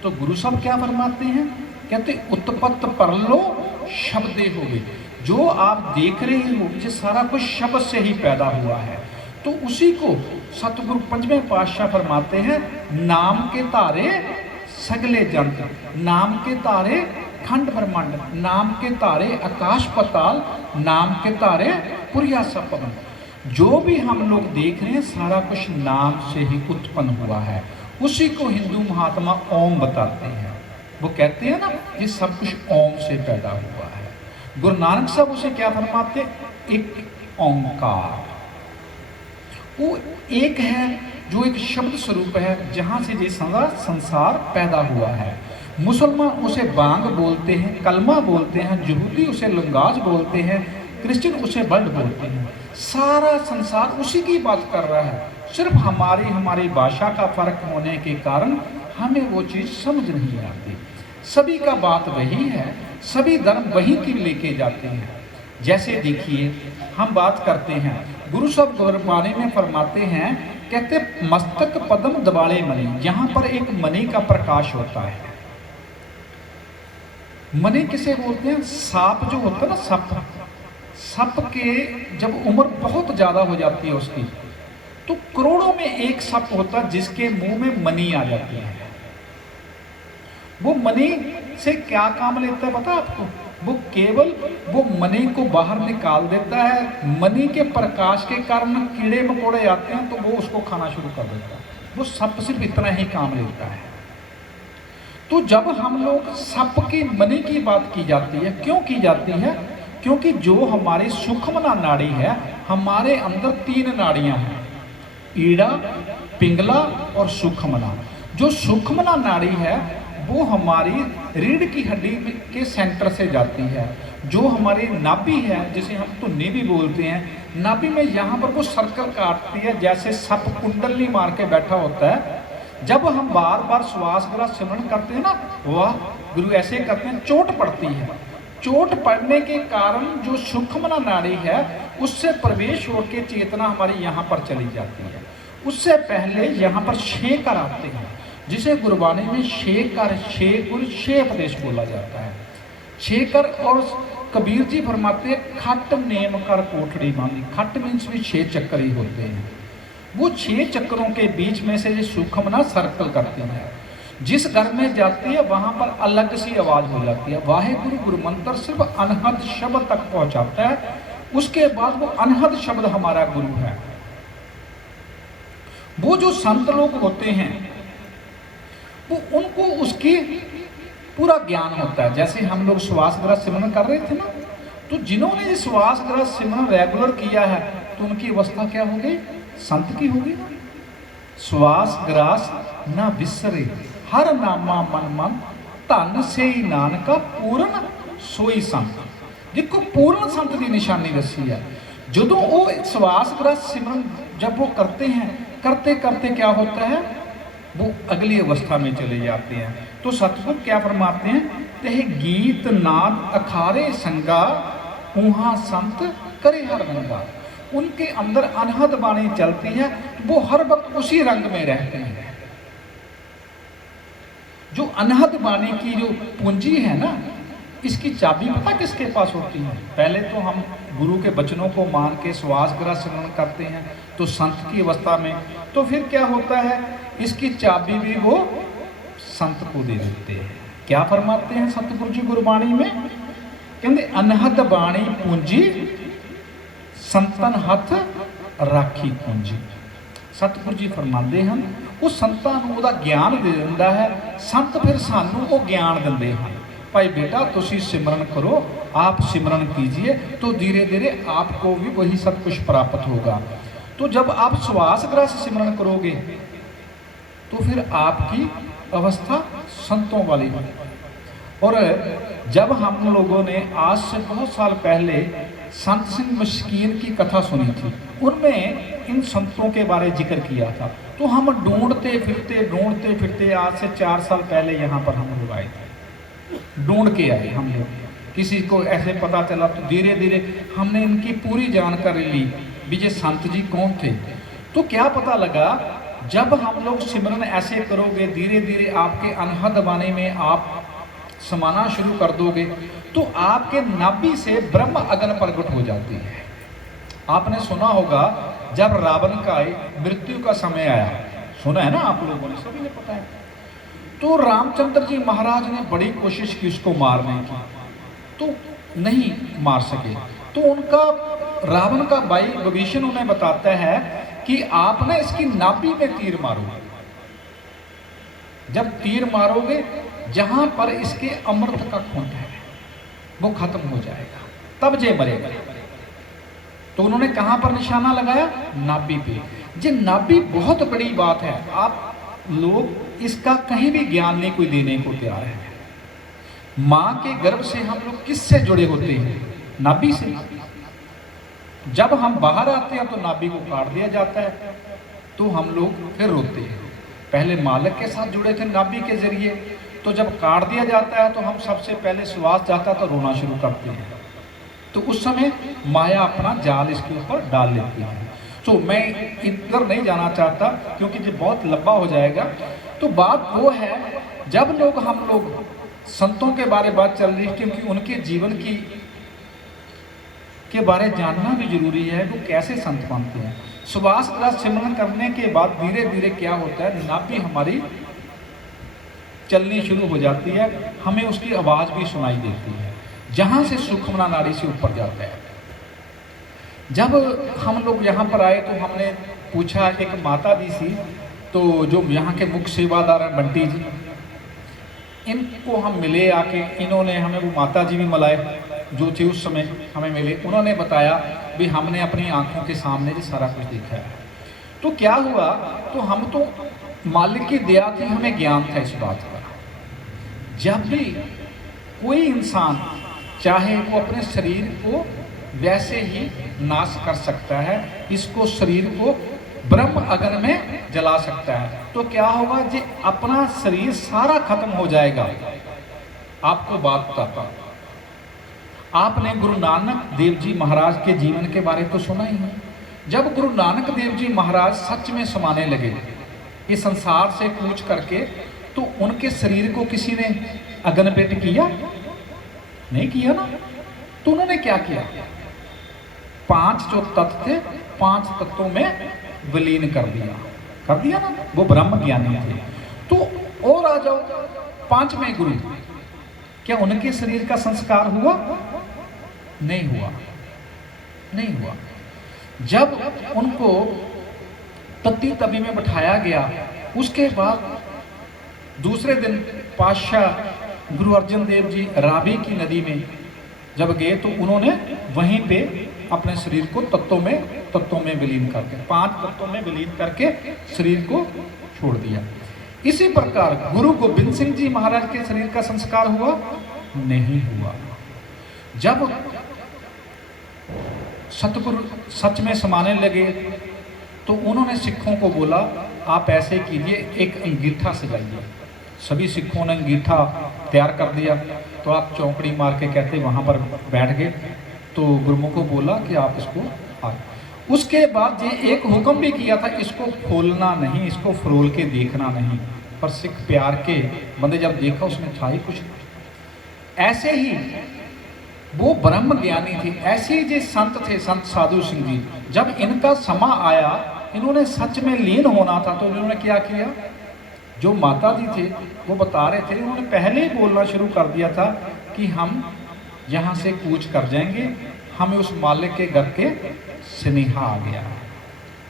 तो गुरु साहब क्या फरमाते हैं? कहते उत्पत्त परलो शब्दे होवे। जो आप देख रहे हो ये सारा कुछ शब्द से ही पैदा हुआ है। तो उसी को सतगुरु पंचवें पातशाह फरमाते हैं, नाम के तारे सगले जंत, नाम के तारे खंड ब्रह्मांड, नाम के तारे आकाश पताल, नाम के तारे पुरिया सपन। जो भी हम लोग देख रहे हैं सारा कुछ नाम से ही उत्पन्न हुआ है। उसी को हिंदू महात्मा ओम बताते हैं। वो कहते हैं ना ये सब कुछ ओम से पैदा हुआ है। गुरु नानक साहब उसे क्या फरमाते? एक ओंकार। वो एक है जो एक शब्द स्वरूप है, जहाँ से ये संसार पैदा हुआ है। मुसलमान उसे बांग बोलते हैं, कलमा बोलते हैं, यहूदी उसे लंगाज बोलते हैं, क्रिश्चियन उसे वर्ल्ड बोलते हैं। सारा संसार उसी की बात कर रहा है। सिर्फ हमारी भाषा का फर्क होने के कारण हमें वो चीज़ समझ नहीं आती। सभी का बात वही है, सभी धर्म वही की लेके जाते हैं। जैसे देखिए, हम बात करते हैं, गुरु साहब गुरबाणी में फरमाते हैं, कहते मस्तक पद्म दबाले मणि। यहाँ पर एक मणि का प्रकाश होता है। मणि किसे बोलते हैं? सांप जो होता है ना, सप के जब उम्र बहुत ज़्यादा हो जाती है उसकी, तो करोड़ों में एक सप होता है जिसके मुंह में मणि आ जाती है। वो मणि से क्या काम लेता है पता है आपको? वो केवल वो मणि को बाहर निकाल देता है। मणि के प्रकाश के कारण कीड़े मकोड़े आते हैं तो वो उसको खाना शुरू कर देता है। वो सप सिर्फ इतना ही काम लेता है। तो जब हम लोग सप की मणि की बात की जाती है, क्यों की जाती है? क्योंकि जो हमारी सूक्ष्म नाड़ी है, हमारे अंदर 3 नाड़ियां हैं, ईड़ा, पिंगला और सूक्ष्मना। जो सूक्ष्मना नाड़ी है वो हमारी रीढ़ की हड्डी के सेंटर से जाती है। जो हमारी नाभि है, जिसे हम धुन्नी भी बोलते हैं, नाभि में यहाँ पर वो सर्कल काटती है, जैसे सप कुंडली मार के बैठा होता है। जब हम बार बार श्वास ग्रास सिमरन करते हैं ना, वाह गुरु ऐसे करते हैं, चोट पड़ती है। चोट पड़ने के कारण जो सूक्ष्मना नाड़ी है उससे प्रवेश होकर चेतना हमारी यहाँ पर चली जाती है। उससे पहले यहाँ पर शेकर आते हैं, जिसे गुरबाणी में शेकर, शे गुर, शे उपदेश बोला जाता है। शेकर और कबीर जी फरमाते हैं, खट नेम कर कोठड़ी बांधी। खट मीन्स भी 6 चक्कर ही होते हैं। वो 6 चक्करों के बीच में से ये सूक्ष्मना सर्कल करती है। जिस घर में जाती है वहां पर अलग सी आवाज हो जाती है। वाहिगुरु गुरु मंत्र सिर्फ अनहद शब्द तक पहुंचाता है। उसके बाद वो अनहद शब्द हमारा गुरु है। वो जो संत लोग होते हैं वो उनको उसकी पूरा ज्ञान होता है। जैसे हम लोग श्वास ग्रास सिमरन कर रहे थे ना, तो जिन्होंने ये श्वास ग्रास सिमरन रेगुलर किया है तो उनकी अवस्था क्या हो गई? संत की होगी ना। श्वास ग्रास ना विसरे, हर नामा मन मन धन से ही नानका पूर्ण सोई संत। देखो पूर्ण संत की निशानी दसी है। जो वो सवास ग्रस्त सिमरन जब वो करते हैं, करते करते क्या होता है, वो अगली अवस्था में चले जाते हैं। तो सतगुरु क्या फरमाते हैं, ते गीत नाद अखारे संगा ऊहा संत करे हर रंगा। उनके अंदर अनहद बाणी चलती है, वो हर वक्त उसी रंग में रहते हैं। जो अनहद बाणी की जो पूंजी है ना, इसकी चाबी पता किसके पास होती है? पहले तो हम गुरु के वचनों को मान के श्वास ग्रह सिमरन करते हैं, तो संत की अवस्था में तो फिर क्या होता है, इसकी चाबी भी वो संत को दे देते हैं। क्या फरमाते हैं सतगुरु जी गुरबाणी में, कहते अनहद बाणी पूंजी संतन हथ राखी पूंजी। सतगुरु जी फरमाते हैं वो संतां नूं उहदा ज्ञान दे दिंदा है, संत फिर सानू वो ज्ञान दिंदे हैं, भाई बेटा तुसी सिमरन करो, आप सिमरन कीजिए तो धीरे धीरे आपको भी वही सब कुछ प्राप्त होगा। तो जब आप श्वास ग्रस्त सिमरन करोगे तो फिर आपकी अवस्था संतों वाली होगी। और जब हम लोगों ने आज से बहुत साल पहले संत सिंह मस्कीन की कथा सुनी थी, उनमें इन संतों के बारे जिक्र किया था, तो हम ढूंढते फिरते आज से 4 साल पहले यहाँ पर हम लोग आए थे, ढूंढ के आए हम लोग। किसी को ऐसे पता चला तो धीरे धीरे हमने इनकी पूरी जानकारी ली भी ये संत जी कौन थे। तो क्या पता लगा, जब हम लोग सिमरन ऐसे करोगे, धीरे धीरे आपके अनहद बाणी में आप समाना शुरू कर दोगे, तो आपके नाभि से ब्रह्म अग्नि प्रकट हो जाती है। आपने सुना होगा जब रावण का मृत्यु का समय आया, सुना है ना आप लोगों ने, सभी ने पता है। तो रामचंद्र जी महाराज ने बड़ी कोशिश की उसको मारने की, तो नहीं मार सके। तो उनका रावण का भाई विभीषण उन्हें बताता है कि आप ना इसकी नाभि में तीर मारो, जब तीर मारोगे जहां पर इसके अमृत का खूंट है वो खत्म हो जाएगा, तब जे मरेगा। तो उन्होंने कहां पर निशाना लगाया, नाभि पे। ये नाभि बहुत बड़ी बात है, आप लोग इसका कहीं भी ज्ञान नहीं कोई देने को तैयार है। मां के गर्भ से हम लोग किससे जुड़े होते हैं, नाभि से। जब हम बाहर आते हैं तो नाभि को काट दिया जाता है, तो हम लोग फिर रोते हैं। पहले मालिक के साथ जुड़े थे नाभि के जरिए, तो जब काट दिया जाता है तो हम सबसे पहले श्वास जाता है तो रोना शुरू करते हैं। तो उस समय माया अपना जाल इसके ऊपर डाल लेती है। तो मैं इधर नहीं जाना चाहता क्योंकि ये बहुत लंबा हो जाएगा। तो बात वो है, जब लोग हम लोग संतों के बारे बात चल रही है, क्योंकि उनके जीवन की के बारे जानना भी जरूरी है, वो कैसे संत बनते हैं। श्वास ग्रस्त सिमरन करने के बाद धीरे धीरे क्या होता है, नाभि हमारी चलनी शुरू हो जाती है, हमें उसकी आवाज़ भी सुनाई देती है, जहाँ से सुखमना नाड़ी से ऊपर जाता है। जब हम लोग यहाँ पर आए तो हमने पूछा, एक माता दी थी, तो जो यहाँ के मुख्य सेवादार हैं बंटी जी, इनको हम मिले आके, इन्होंने हमें, वो माता जी भी मलाए जो थे उस समय हमें मिले, उन्होंने बताया भी हमने अपनी आंखों के सामने ये सारा कुछ देखा है। तो क्या हुआ, तो हम तो मालिक की दया थी, हमें ज्ञान था इस बात का। जब भी कोई इंसान चाहे वो अपने शरीर को वैसे ही नाश कर सकता है, इसको शरीर को ब्रह्म अग्नि में जला सकता है, तो क्या होगा जी, अपना शरीर सारा खत्म हो जाएगा। आपको बात बताता हूं, आपने गुरु नानक देव जी महाराज के जीवन के बारे तो सुना ही है। जब गुरु नानक देव जी महाराज सच में समाने लगे इस संसार से कूच करके, तो उनके शरीर को किसी ने अग्निपेट किया नहीं किया ना। तो उन्होंने क्या किया, 5 जो तत्व थे 5 तत्वों में विलीन कर दिया ना, वो ब्रह्म ज्ञानी थे। तो और आ जाओ 5वें गुरु, क्या उनके शरीर का संस्कार हुआ? नहीं हुआ। जब उनको तत्ती तबी में बैठाया गया, उसके बाद दूसरे दिन पातशाह गुरु अर्जन देव जी रावी की नदी में जब गए, तो उन्होंने वहीं पे अपने शरीर को तत्वों में विलीन करके, 5 तत्वों में विलीन करके शरीर को छोड़ दिया। इसी प्रकार गुरु गोबिंद सिंह जी महाराज के शरीर का संस्कार हुआ नहीं हुआ। जब सतगुरु सच में समाने लगे तो उन्होंने सिखों को बोला, आप ऐसे कीजिए, एक अंगीठा सजाइए। सभी सिखों ने अंगीठा तैयार कर दिया। तो आप चौकड़ी मार के कहते वहाँ पर बैठ गए। तो गुरुमुख को बोला कि आप इसको उसके बाद ये एक हुक्म भी किया था, इसको खोलना नहीं, इसको फरोल के देखना नहीं। पर सिख प्यार के बंदे जब देखा उसने था ही कुछ। ऐसे ही वो ब्रह्म ज्ञानी थे, ऐसे ही जो संत थे, संत साधु सिंह जी, जब इनका समा आया, इन्होंने सच में लीन होना था, तो इन्होंने क्या किया, जो माता जी थे वो बता रहे थे, उन्होंने पहले ही बोलना शुरू कर दिया था कि हम यहाँ से कूच कर जाएंगे, हमें उस मालिक के घर के स्नेहा आ गया,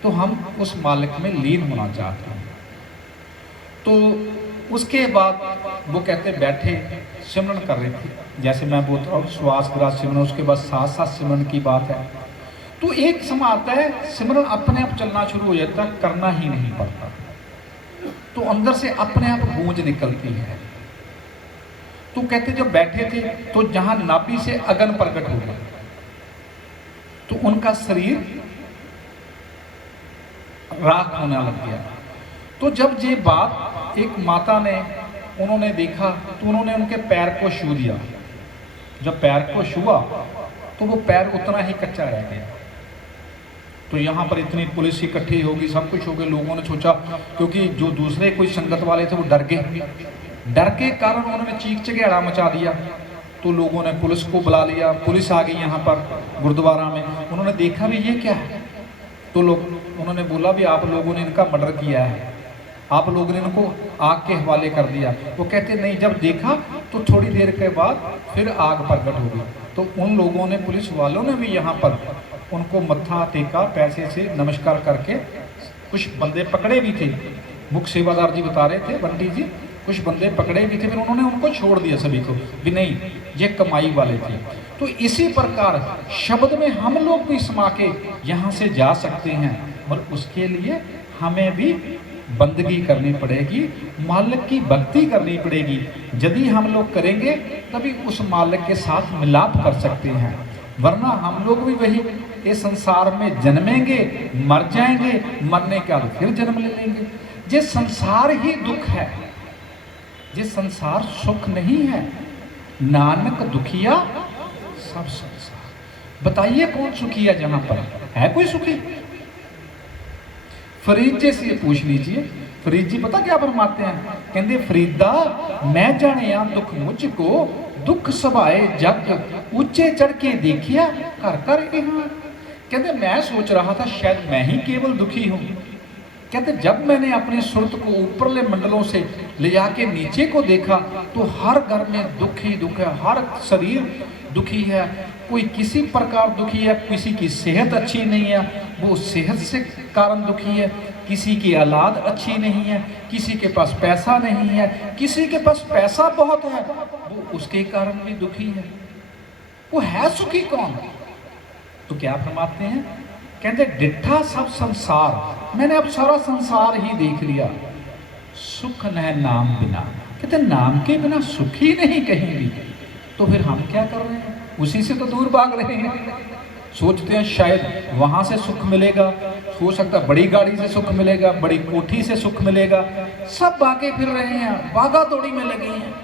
तो हम उस मालिक में लीन होना चाहते हैं। तो उसके बाद वो कहते बैठे सिमरन कर रहे थे, जैसे मैं बोल रहा हूँ श्वास ग्रास सिमरन, उसके बाद साथ साथ सिमरन की बात है। तो एक समय आता है सिमरन अपने आप चलना शुरू हो जाता है, करना ही नहीं पड़ता, तो अंदर से अपने आप गूंज निकलती है। तो कहते जब बैठे थे तो जहां नाभि से अगन प्रकट हो गया, तो उनका शरीर राख होने लग गया। तो जब ये बात एक माता ने उन्होंने देखा, तो उन्होंने उनके पैर को छू दिया। जब पैर को छुआ तो वो पैर उतना ही कच्चा रह गया। तो यहाँ पर इतनी पुलिस इकट्ठी होगी, सब कुछ हो गया। लोगों ने सोचा, क्योंकि जो दूसरे कोई संगत वाले थे वो डर गए, डर के कारण उन्होंने चीख चिघाड़ा मचा दिया। तो लोगों ने पुलिस को बुला लिया, पुलिस आ गई यहाँ पर गुरुद्वारा में। उन्होंने देखा भी ये क्या है, तो उन्होंने बोला भी आप लोगों ने इनका मर्डर किया है, आप लोगों ने इनको आग के हवाले कर दिया। वो कहते नहीं, जब देखा तो थोड़ी देर के बाद फिर आग प्रकट हो गई। तो उन लोगों ने, पुलिस वालों ने भी यहाँ पर उनको मत्था टेका, पैसे से नमस्कार करके। कुछ बंदे पकड़े भी थे, मुख्य सेवादार जी बता रहे थे, बंटी जी, कुछ बंदे पकड़े भी थे, फिर उन्होंने उनको छोड़ दिया सभी को, भी नहीं ये कमाई वाले थे। तो इसी प्रकार शब्द में हम लोग भी समा के यहाँ से जा सकते हैं, और उसके लिए हमें भी बंदगी करनी पड़ेगी, मालिक की भक्ति करनी पड़ेगी। यदि हम लोग करेंगे तभी उस मालिक के साथ मिलाप कर सकते हैं, वरना हम लोग भी वही इस संसार में जन्मेंगे, मर जाएंगे, मरने के बाद फिर जन्म ले लेंगे। ये संसार ही दुख है, ये संसार सुख नहीं है। नानक दुखिया सब संसार। बताइए कौन सुखी है, जहां पर है कोई सुखी? फरीद जी से पूछ लीजिए, फरीद जी पता क्या फरमाते हैं, कहते फरीदा मैं जाने दुख मुझको, दुख सभाए जग ऊंचे चढ़ के देखिया कर कर यहाँ। कहते मैं सोच रहा था शायद मैं ही केवल दुखी हूं। कहते जब मैंने अपनी सुरत को ऊपरले मंडलों से ले जाके नीचे को देखा, तो हर घर में दुख ही दुख है, हर शरीर दुखी है, कोई किसी प्रकार दुखी है, किसी की सेहत अच्छी नहीं है, वो सेहत से कारण दुखी है, किसी की औलाद अच्छी नहीं है, किसी के पास पैसा नहीं है, किसी के पास पैसा बहुत है, वो उसके कारण भी दुखी है। वो है सुखी कौन? तो क्या फरमाते हैं, कहते डिठा सब संसार, मैंने अब सारा संसार ही देख लिया, सुख न नाम बिना। कहते नाम के बिना सुख ही नहीं कहीं भी। तो फिर हम क्या कर रहे हैं, उसी से तो दूर भाग रहे हैं। सोचते हैं शायद वहां से सुख मिलेगा, हो सकता बड़ी गाड़ी से सुख मिलेगा, बड़ी कोठी से सुख मिलेगा, सब भागे फिर रहे हैं, भागा दौड़ी में लगे हैं।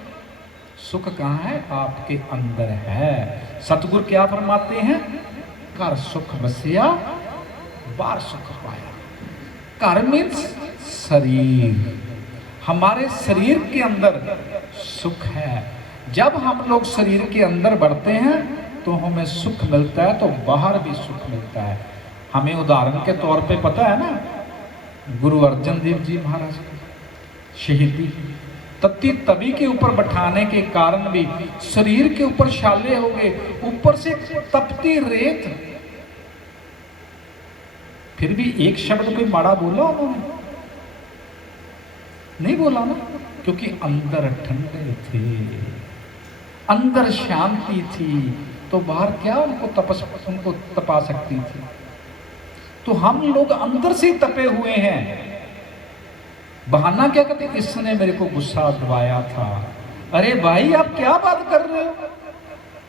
सुख कहाँ है? आपके अंदर है। सतगुरु क्या फरमाते हैं, कर सुख बसिया बार सुख पाया। घर मीन्स शरीर, हमारे शरीर के अंदर सुख है। जब हम लोग शरीर के अंदर बढ़ते हैं तो हमें सुख मिलता है, तो बाहर भी सुख मिलता है। हमें उदाहरण के तौर पे पता है ना, गुरु अर्जन देव जी महाराज शहीदी तत्ती तभी के ऊपर बैठाने के कारण भी शरीर के ऊपर छाले हो गए, ऊपर से तपती रेत, फिर भी एक शब्द कोई माड़ा बोला उन्होंने? नहीं बोला ना, क्योंकि अंदर ठंडे थे, अंदर शांति थी, तो बाहर क्या उनको तपा सकती थी। तो हम लोग अंदर से तपे हुए हैं, बहाना क्या करते, इसने मेरे को गुस्सा दिलाया था। अरे भाई आप क्या बात कर रहे हो,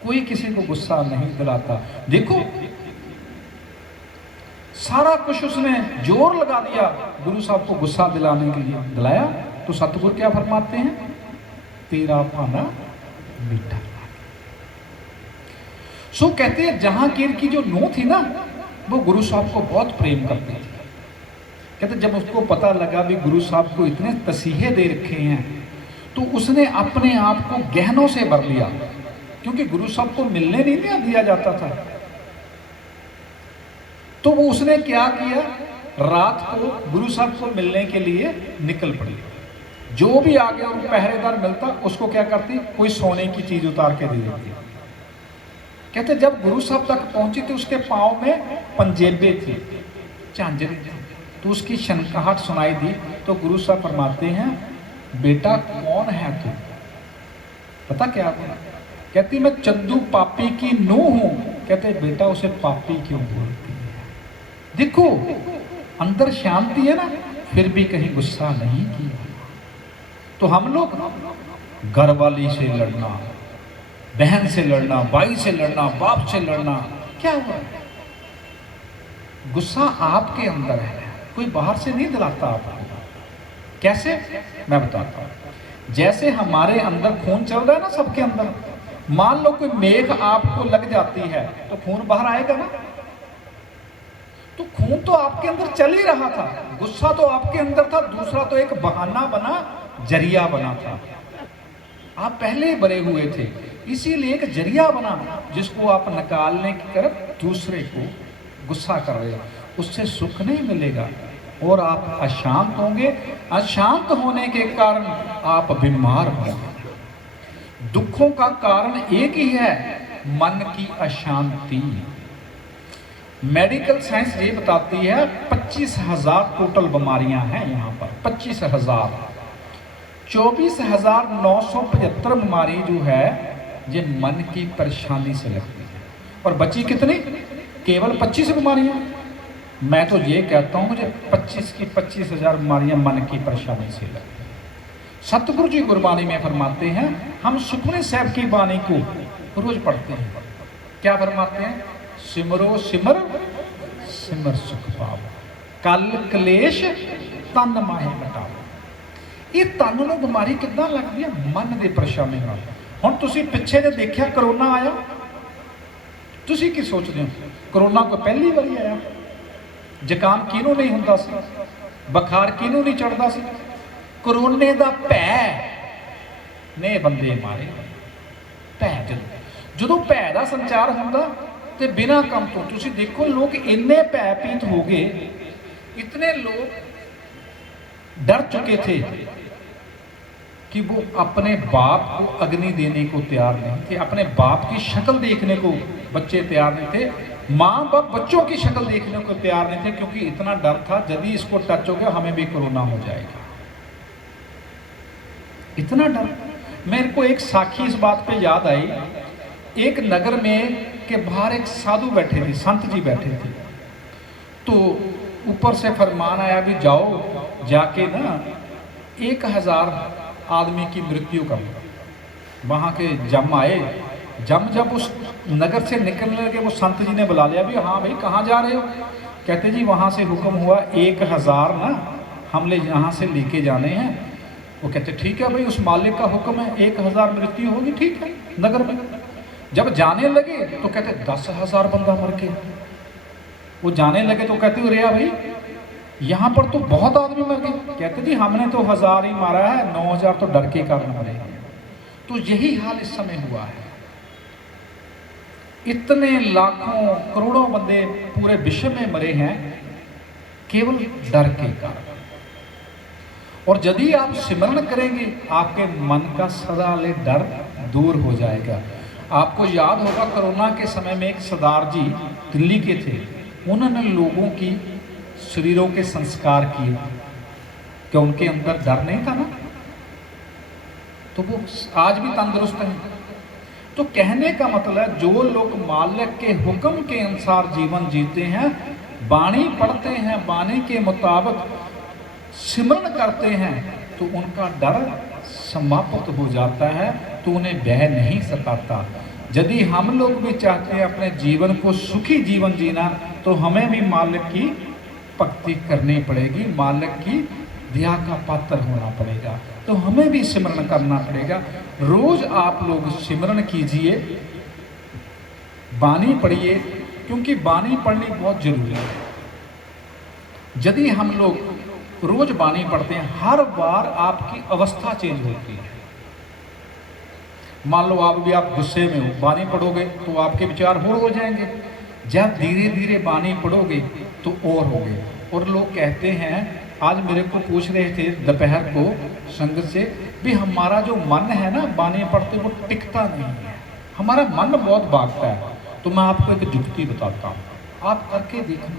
कोई किसी को गुस्सा नहीं दिलाता। देखो सारा कुछ उसने जोर लगा दिया गुरु साहब को गुस्सा दिलाने के लिए, दिलाया। तो सतगुरु क्या फरमाते हैं, तेरा भाना मीठा। सो कहते हैं जहांगीर की जो नूंह थी ना, वो गुरु साहब को बहुत प्रेम करती थी। कहते जब उसको पता लगा भी गुरु साहब को इतने तसीहे दे रखे हैं, तो उसने अपने आप को गहनों से भर लिया, क्योंकि गुरु साहब को मिलने नहीं दिया जाता था। तो वो उसने क्या किया, रात को गुरु साहब को मिलने के लिए निकल पड़ी। जो भी आगे और पहरेदार मिलता उसको क्या करती, कोई सोने की चीज उतार के दे देती। कहते जब गुरु साहब तक पहुंची तो उसके पांव में पंजेबे थे, झांझरे थे। तो उसकी शनकाहट सुनाई दी। तो गुरु साहब फरमाते हैं, बेटा कौन है तू? पता क्या बोला? कहती मैं चंदू पापी की नूंह हूं। कहते बेटा उसे पापी क्यों बोलती है? देखो अंदर शांति है ना, फिर भी कहीं गुस्सा नहीं किया। तो हम लोग घर वाली से लड़ना, बहन से लड़ना, भाई से लड़ना, बाप से लड़ना, क्या हुआ? गुस्सा आपके अंदर है, कोई बाहर से नहीं दिलाता आपको। कैसे? मैं बताता हूं। जैसे हमारे अंदर खून चल रहा है ना, सबके अंदर, मान लो कोई मेघ आपको लग जाती है तो खून बाहर आएगा ना। तो खून तो आपके अंदर चल ही रहा था, गुस्सा तो आपके अंदर था, दूसरा तो एक बहाना बना, जरिया बना था। आप पहले ही भरे हुए थे, इसीलिए एक जरिया बना जिसको आप निकालने की तरफ दूसरे को गुस्सा कर रहे हो। उससे सुख नहीं मिलेगा और आप अशांत होंगे। अशांत होने के कारण आप बीमार होंगे। दुखों का कारण एक ही है, मन की अशांति। मेडिकल साइंस ये बताती है 25,000 टोटल बीमारियां हैं यहाँ पर, 25,000। 24,975 बीमारी जो है ये मन की परेशानी से लगती है। और बची कितनी? केवल 25 बीमारियां। मैं तो ये कहता हूं मुझे 25 की 25,000 बीमारियां मन की परेशानी से लगती हैं। सतगुरु जी गुरबाणी में फरमाते हैं, हम सुखमनी साहब की बाणी को रोज पढ़ते हैं। क्या फरमाते हैं? सिमरो सिमर सिमर सुख पाओ, कल कलेश तन माहे मिटाओ। ये तन ਨੂੰ ਬਿਮਾਰੀ ਕਿੱਦਾਂ ਲੱਗਦੀ ਹੈ? ਮਨ ਦੀ ਪਰੇਸ਼ਾਨੀ ਨਾਲ। ਹੁਣ ਤੁਸੀਂ ਪਿੱਛੇ ਜੇ ਦੇਖਿਆ ਕਰੋਨਾ ਆਇਆ, ਤੁਸੀਂ ਕੀ ਸੋਚਦੇ ਹੋ? ਕਰੋਨਾ ਕੋਈ ਪਹਿਲੀ ਵਾਰੀ ਆਇਆ? ਜ਼ੁਕਾਮ ਕਿਹਨੂੰ ਨਹੀਂ ਹੁੰਦਾ ਸੀ? ਬੁਖਾਰ ਕਿਹਨੂੰ ਨਹੀਂ ਚੜਦਾ ਸੀ? ਕਰੋਨੇ ਦਾ ਭੈ ਨੇ ਬੰਦੇ ਮਾਰੇ। ਭੈ ਜਦੋਂ ਭੈ ਦਾ ਸੰਚਾਰ ਹੁੰਦਾ ਤੇ ਬਿਨਾਂ ਕੰਮ ਤੋਂ ਤੁਸੀਂ ਦੇਖੋ ਲੋਕ ਇੰਨੇ ਭੈਭੀਤ ਹੋ ਗਏ, इतने लोग डर चुके थे कि वो अपने बाप को अग्नि देने को तैयार नहीं थे, अपने बाप की शक्ल देखने को बच्चे तैयार नहीं थे, माँ बाप बच्चों की शक्ल देखने को तैयार नहीं थे, क्योंकि इतना डर था यदि इसको टच हो गया हमें भी कोरोना हो जाएगा। इतना डर। मेरे को एक साखी इस बात पे याद आई। एक नगर में के बाहर एक साधु बैठे थे, संत जी बैठे थे। तो ऊपर से फरमान आया भी जाओ जाके ना 1,000 आदमी की मृत्यु कर। वहाँ के जम आए, जब उस नगर से निकलने लगे वो संत जी ने बुला लिया भी, हाँ भाई कहाँ जा रहे हो? कहते जी वहाँ से हुक्म हुआ 1,000 ना हम ले यहाँ से लेके जाने हैं। वो कहते ठीक है भाई, उस मालिक का हुक्म है, 1,000 मृत्यु होगी, ठीक है नगर में। जब जाने लगे तो कहते 10,000 बंदा मर गया। वो जाने लगे तो कहते हो रिया भाई यहाँ पर तो बहुत आदमी मर गए। कहते जी हमने तो 1,000 ही मारा है, 9,000 तो डर के कारण मरे। तो यही हाल इस समय हुआ है। इतने लाखों करोड़ों बंदे पूरे विश्व में मरे हैं केवल डर के कारण। और यदि आप सिमरन करेंगे आपके मन का सदा ले डर दूर हो जाएगा। आपको याद होगा कोरोना के समय में एक सरदार जी दिल्ली के थे, उन्होंने लोगों की शरीरों के संस्कार किए। क्या उनके अंदर डर नहीं था ना? तो वो आज भी तंदुरुस्त हैं। तो कहने का मतलब जो लोग मालिक के हुक्म के अनुसार जीवन जीते हैं, बाणी पढ़ते हैं, बाणी के मुताबिक सिमरन करते हैं तो उनका डर समाप्त हो जाता है, तो उन्हें भय नहीं सताता। यदि हम लोग भी चाहते हैं अपने जीवन को सुखी जीवन जीना, तो हमें भी मालिक की भक्ति करनी पड़ेगी, मालिक की दया का पात्र होना पड़ेगा, तो हमें भी सिमरन करना पड़ेगा। रोज आप लोग सिमरन कीजिए, बानी पढ़िए, क्योंकि बानी पढ़नी बहुत जरूरी है। यदि हम लोग रोज बानी पढ़ते हैं, हर बार आपकी अवस्था चेंज होती है। मान लो आप गुस्से में हो, बानी पढ़ोगे तो आपके विचार और हो जाएंगे। जब धीरे धीरे बानी पढ़ोगे तो और हो गए। और लोग कहते हैं, आज मेरे को पूछ रहे थे दोपहर को संगत से, भी हमारा जो मन है ना बानी पढ़ते वो टिकता नहीं है, हमारा मन बहुत भागता है। तो मैं आपको एक जुक्ति बताता हूँ, आप करके देखना।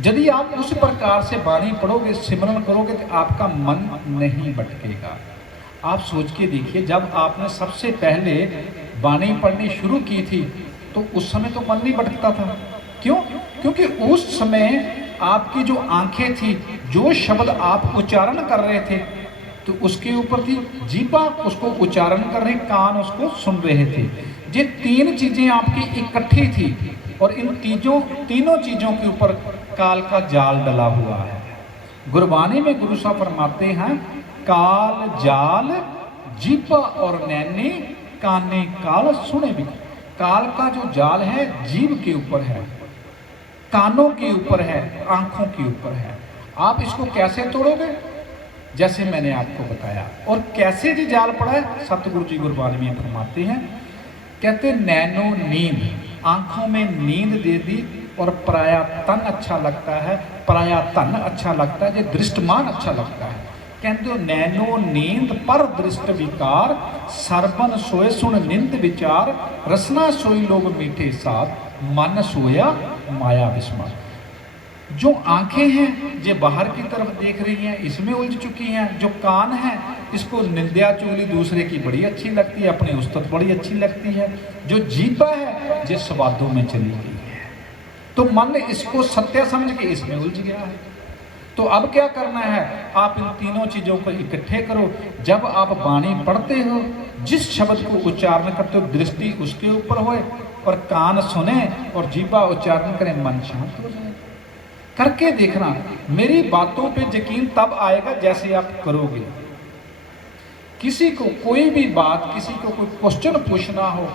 यदि आप उस प्रकार से बानी पढ़ोगे, सिमरन करोगे, तो आपका मन नहीं भटकेगा। आप सोच के देखिए, जब आपने सबसे पहले बानी पढ़नी शुरू की थी तो उस समय तो मन नहीं भटकता था। क्यों? क्योंकि उस समय आपकी जो आंखें थी, जो शब्द आप उच्चारण कर रहे थे तो उसके ऊपर थी, जीभा उसको उच्चारण कर रही, कान उसको सुन रहे थे। ये तीन चीजें आपकी इकट्ठी थी, और इन तीनों चीजों के ऊपर काल का जाल डला हुआ है। गुरबानी में गुरु साहब फरमाते हैं, काल जाल जीभा और नैनी काने काल सुने भी। काल का जो जाल है जीभ के ऊपर है, कानों के ऊपर है, आंखों के ऊपर है। आप इसको कैसे तोड़ोगे? जैसे मैंने आपको बताया। और कैसे जी जाल पड़ा है? सतगुरु जी गुरबानी में फरमाते हैं, कहते नैनो नींद, आंखों में नींद दे दी, और पराया तन अच्छा लगता है, पराया तन अच्छा लगता है, ये दृष्टमान अच्छा लगता है। कहते नैनो नींद पर दृष्ट विकार, सरबन सोए सुन निंद विचार, रसना सोई लोग मीठे साथ, मन सोया माया विस्मर। जो आंखें हैं ये बाहर की तरफ देख रही हैं, इसमें उलझ चुकी हैं। जो कान है इसको निंदा चुगली दूसरे की बड़ी अच्छी लगती है, अपनी उस्तत बड़ी अच्छी लगती है। जो जीभा है ये स्वादों में चली गई है, तो मन इसको सत्य समझ के इसमें उलझ गया है। तो अब क्या करना है? आप इन तीनों चीजों को इकट्ठे करो। जब आप बाणी पढ़ते हो, जिस शब्द को उच्चारण करते हो, दृष्टि उसके ऊपर होए, और कान सुने और जीभा उच्चारण करें, मन शांत हो जाए। करके देखना, मेरी बातों पे यकीन तब आएगा जैसे आप करोगे। किसी को कोई भी बात, किसी को कोई क्वेश्चन पूछना हो,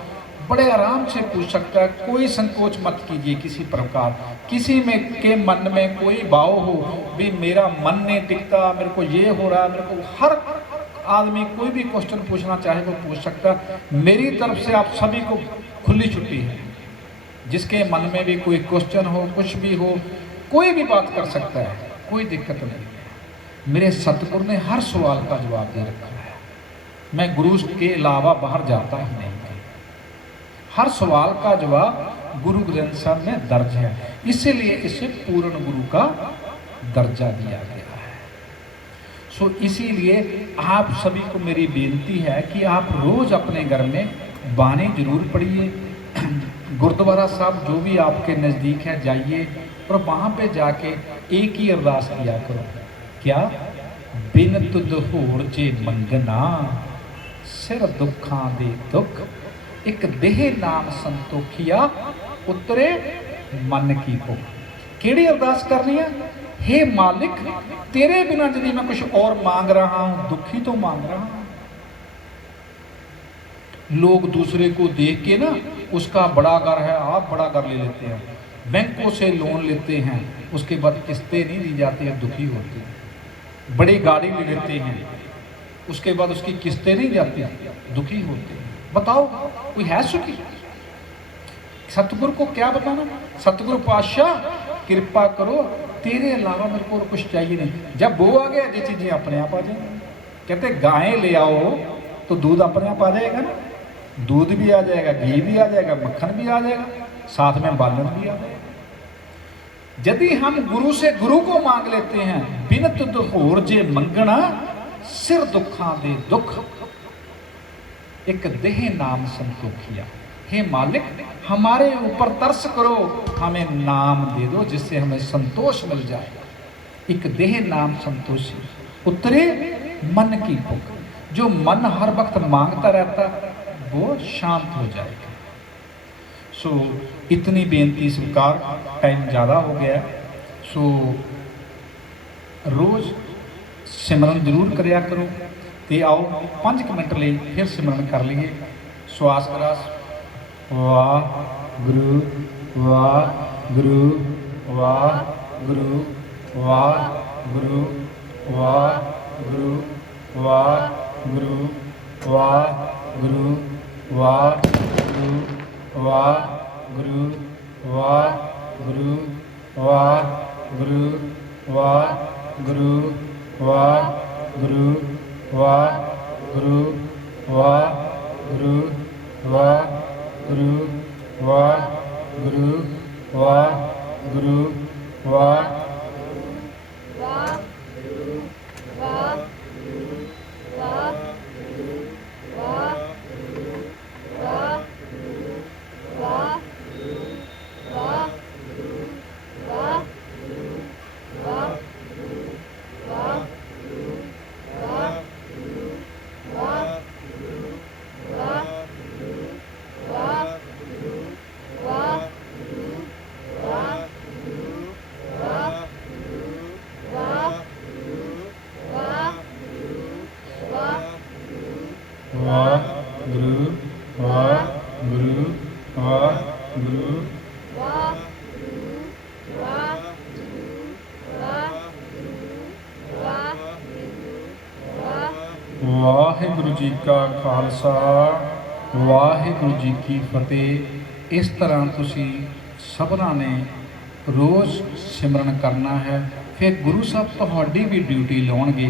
बड़े आराम से पूछ सकता है, कोई संकोच मत कीजिए किसी प्रकार। किसी में के मन में कोई भाव हो, भी मेरा मन नहीं टिकता, मेरे को ये हो रहा है, मेरे को, हर आदमी कोई भी क्वेश्चन पूछना चाहे वो पूछ सकता है। मेरी तरफ से आप सभी को खुली छुट्टी है। जिसके मन में भी कोई क्वेश्चन हो, कुछ भी हो, कोई भी बात कर सकता है, कोई दिक्कत नहीं। मेरे सतगुरु ने हर सवाल का जवाब दे रखा है। मैं गुरु के अलावा बाहर जाता ही नहीं। हर सवाल का जवाब गुरु ग्रंथ साहब में दर्ज है, इसीलिए इसे पूर्ण गुरु का दर्जा दिया गया है। सो इसीलिए आप सभी को मेरी बेनती है कि आप रोज अपने घर में बानी जरूर पढ़िए। गुरुद्वारा साहब जो भी आपके नज़दीक है जाइए, और वहाँ पे जाके एक ही अरदास किया करो, क्या? बिन तुद होर जे मंगना, सिर दुखां दे दुख, एक देह नाम संतोखिया, उतरे मन की भुख। केड़ी अरदास करनी है? हे मालिक, तेरे बिना यदि मैं कुछ और मांग रहा हूं, दुखी तो मांग रहा हूं। लोग दूसरे को देख के ना, उसका बड़ा घर है, आप बड़ा घर ले लेते हैं, बैंकों से लोन लेते हैं, उसके बाद किस्तें नहीं दी जाती हैं, दुखी होते हैं। बड़ी गाड़ी ले लेते हैं, उसके बाद उसकी किस्तें नहीं जाती, दुखी होते हैं। बताओ कोई है सुखी? सतगुरु को क्या बताना? सतगुरु पातशाह कृपा करो, तेरे अलावा मेरे को कुछ चाहिए नहीं। जब वो आ गया, ये चीजें अपने आप आ जाएंगी। कहते गायें ले आओ तो दूध अपने आप आ जाएगा ना, दूध भी आ जाएगा, घी भी आ जाएगा, मक्खन भी आ जाएगा, साथ में बालन भी आ जाएगा। यदि हम गुरु से गुरु को मांग लेते हैं, बिन तुद होर जे मंगना, सिर दुखां दे दुख, एक देह नाम संतोखिया। हे मालिक, हमारे ऊपर तरस करो, हमें नाम दे दो जिससे हमें संतोष मिल जाए। एक देह नाम संतोषी, उतरे मन की भूख। जो मन हर वक्त मांगता रहता वो शांत हो जाएगा। सो इतनी बेनती स्वीकार, टाइम ज़्यादा हो गया। सो रोज़ सिमरन जरूर करिया करो। तो आओ 5 मिनट लिए फिर सिमरन कर लीए। श्वास ग्रास। वाह गुरु वाह गुरु वाह गुरु वाह गुरु वाह गुरु वाह गुरु वाह गुरु वाह गुरु वाह गुरु वाह गुरु वाह गुरु वाह गुरु वाह गुरु वाह गुरु वाह गुरु वाह गुरु वाह गुरु वाह गुरु वाह वाहिगुरु जी का खालसा वाहिगुरु जी की फतेह। इस तरह तुसी सबना ने रोज़ सिमरन करना है। फिर गुरु साहब तुहाडी भी ड्यूटी लाउणगे।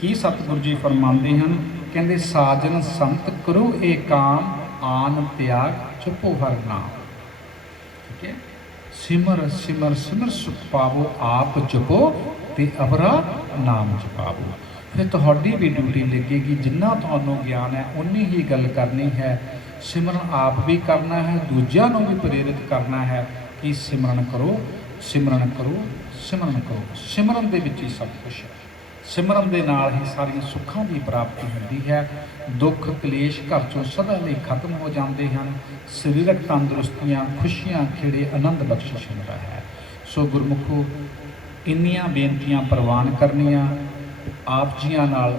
की सतगुरु जी फरमाते हैं, कहते साजन संत करो ए काम, आन त्याग चुपो हर नाम। ठीक है, सिमर सिमर सिमर सुख पावो, आप जपो ते अवरा नाम जपावो। फिर तुहाडी भी ड्यूटी लगेगी। जिन्ना तुहानू ज्ञान है उन्नी ही गल करनी है। सिमरन आप भी करना है, दूजिਆਂ ਨੂੰ भी प्रेरित करना है कि सिमरन करो सिमरन करो सिमरन करो। सिमरन ਦੇ ਵਿੱਚ ਹੀ ਸਭ ਕੁਝ ਹੈ। सिमरन ਦੇ ਨਾਲ ਹੀ ਸਾਰੀਆਂ ਸੁੱਖਾਂ ਦੀ ਪ੍ਰਾਪਤੀ ਹੁੰਦੀ ਹੈ। ਦੁੱਖ ਕਲੇਸ਼ ਘਰ ਚੋਂ ਸਦਾ ਲਈ ਖਤਮ ਹੋ ਜਾਂਦੇ ਹਨ। ਸਰੀਰਕ ਤੰਦਰੁਸਤੀਆਂ, ਖੁਸ਼ੀਆਂ, ਖੇੜੇ, ਆਨੰਦ ਬਖਸ਼ਿਸ਼ ਹੁੰਦਾ ਹੈ। ਸੋ ਗੁਰਮੁਖੋ ਇੰਨੀਆਂ ਬੇਨਤੀਆਂ ਪ੍ਰਵਾਨ ਕਰਨੀਆਂ। ਆਪ ਜੀਆਂ ਨਾਲ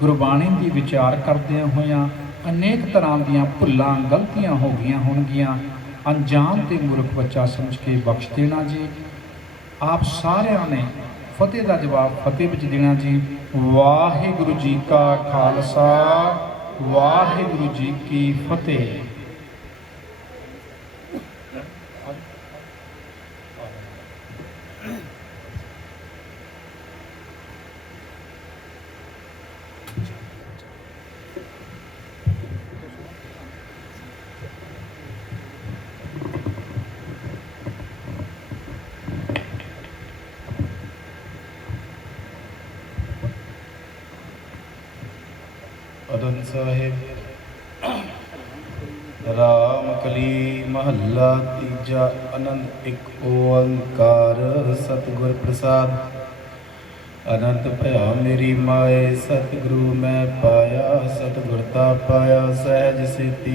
ਗੁਰਬਾਣੀ ਦੀ ਵਿਚਾਰ ਕਰਦਿਆਂ ਹੋਇਆਂ ਅਨੇਕ ਤਰ੍ਹਾਂ ਦੀਆਂ ਭੁੱਲਾਂ ਗਲਤੀਆਂ ਹੋ ਗਈਆਂ ਹੋਣਗੀਆਂ। ਅਣਜਾਣ ਤੇ ਮੂਰਖ ਬੱਚਾ ਸਮਝ ਕੇ ਬਖਸ਼ ਦੇਣਾ ਜੀ। ਆਪ ਸਾਰਿਆਂ ਨੇ ਫਤਿਹ ਦਾ ਜਵਾਬ ਫਤਿਹ ਵਿੱਚ ਦੇਣਾ ਜੀ। ਵਾਹਿਗੁਰੂ ਜੀ ਕਾ ਖਾਲਸਾ ਵਾਹਿਗੁਰੂ ਜੀ ਕੀ ਫਤਿਹ। ਅਨੰਦ ਸਾਹਿਬ ਰਾਮ ਕਲੀ ਮਹੱਲਾ ਤੀਜਾ। ਆਨੰਦ ਇੱਕ ਓੰਕਾਰ ਸਤਿਗੁਰ ਪ੍ਰਸਾਦ। ਅਨੰਤ ਭਇਆ ਮੇਰੀ ਮਾਏ, ਸਤਿਗੁਰੂ ਮੈਂ ਪਾਇਆ, ਸਤਿਗੁਰ ਤਾ ਪਾਇਆ ਸਹਿਜ ਸੇਤੀ।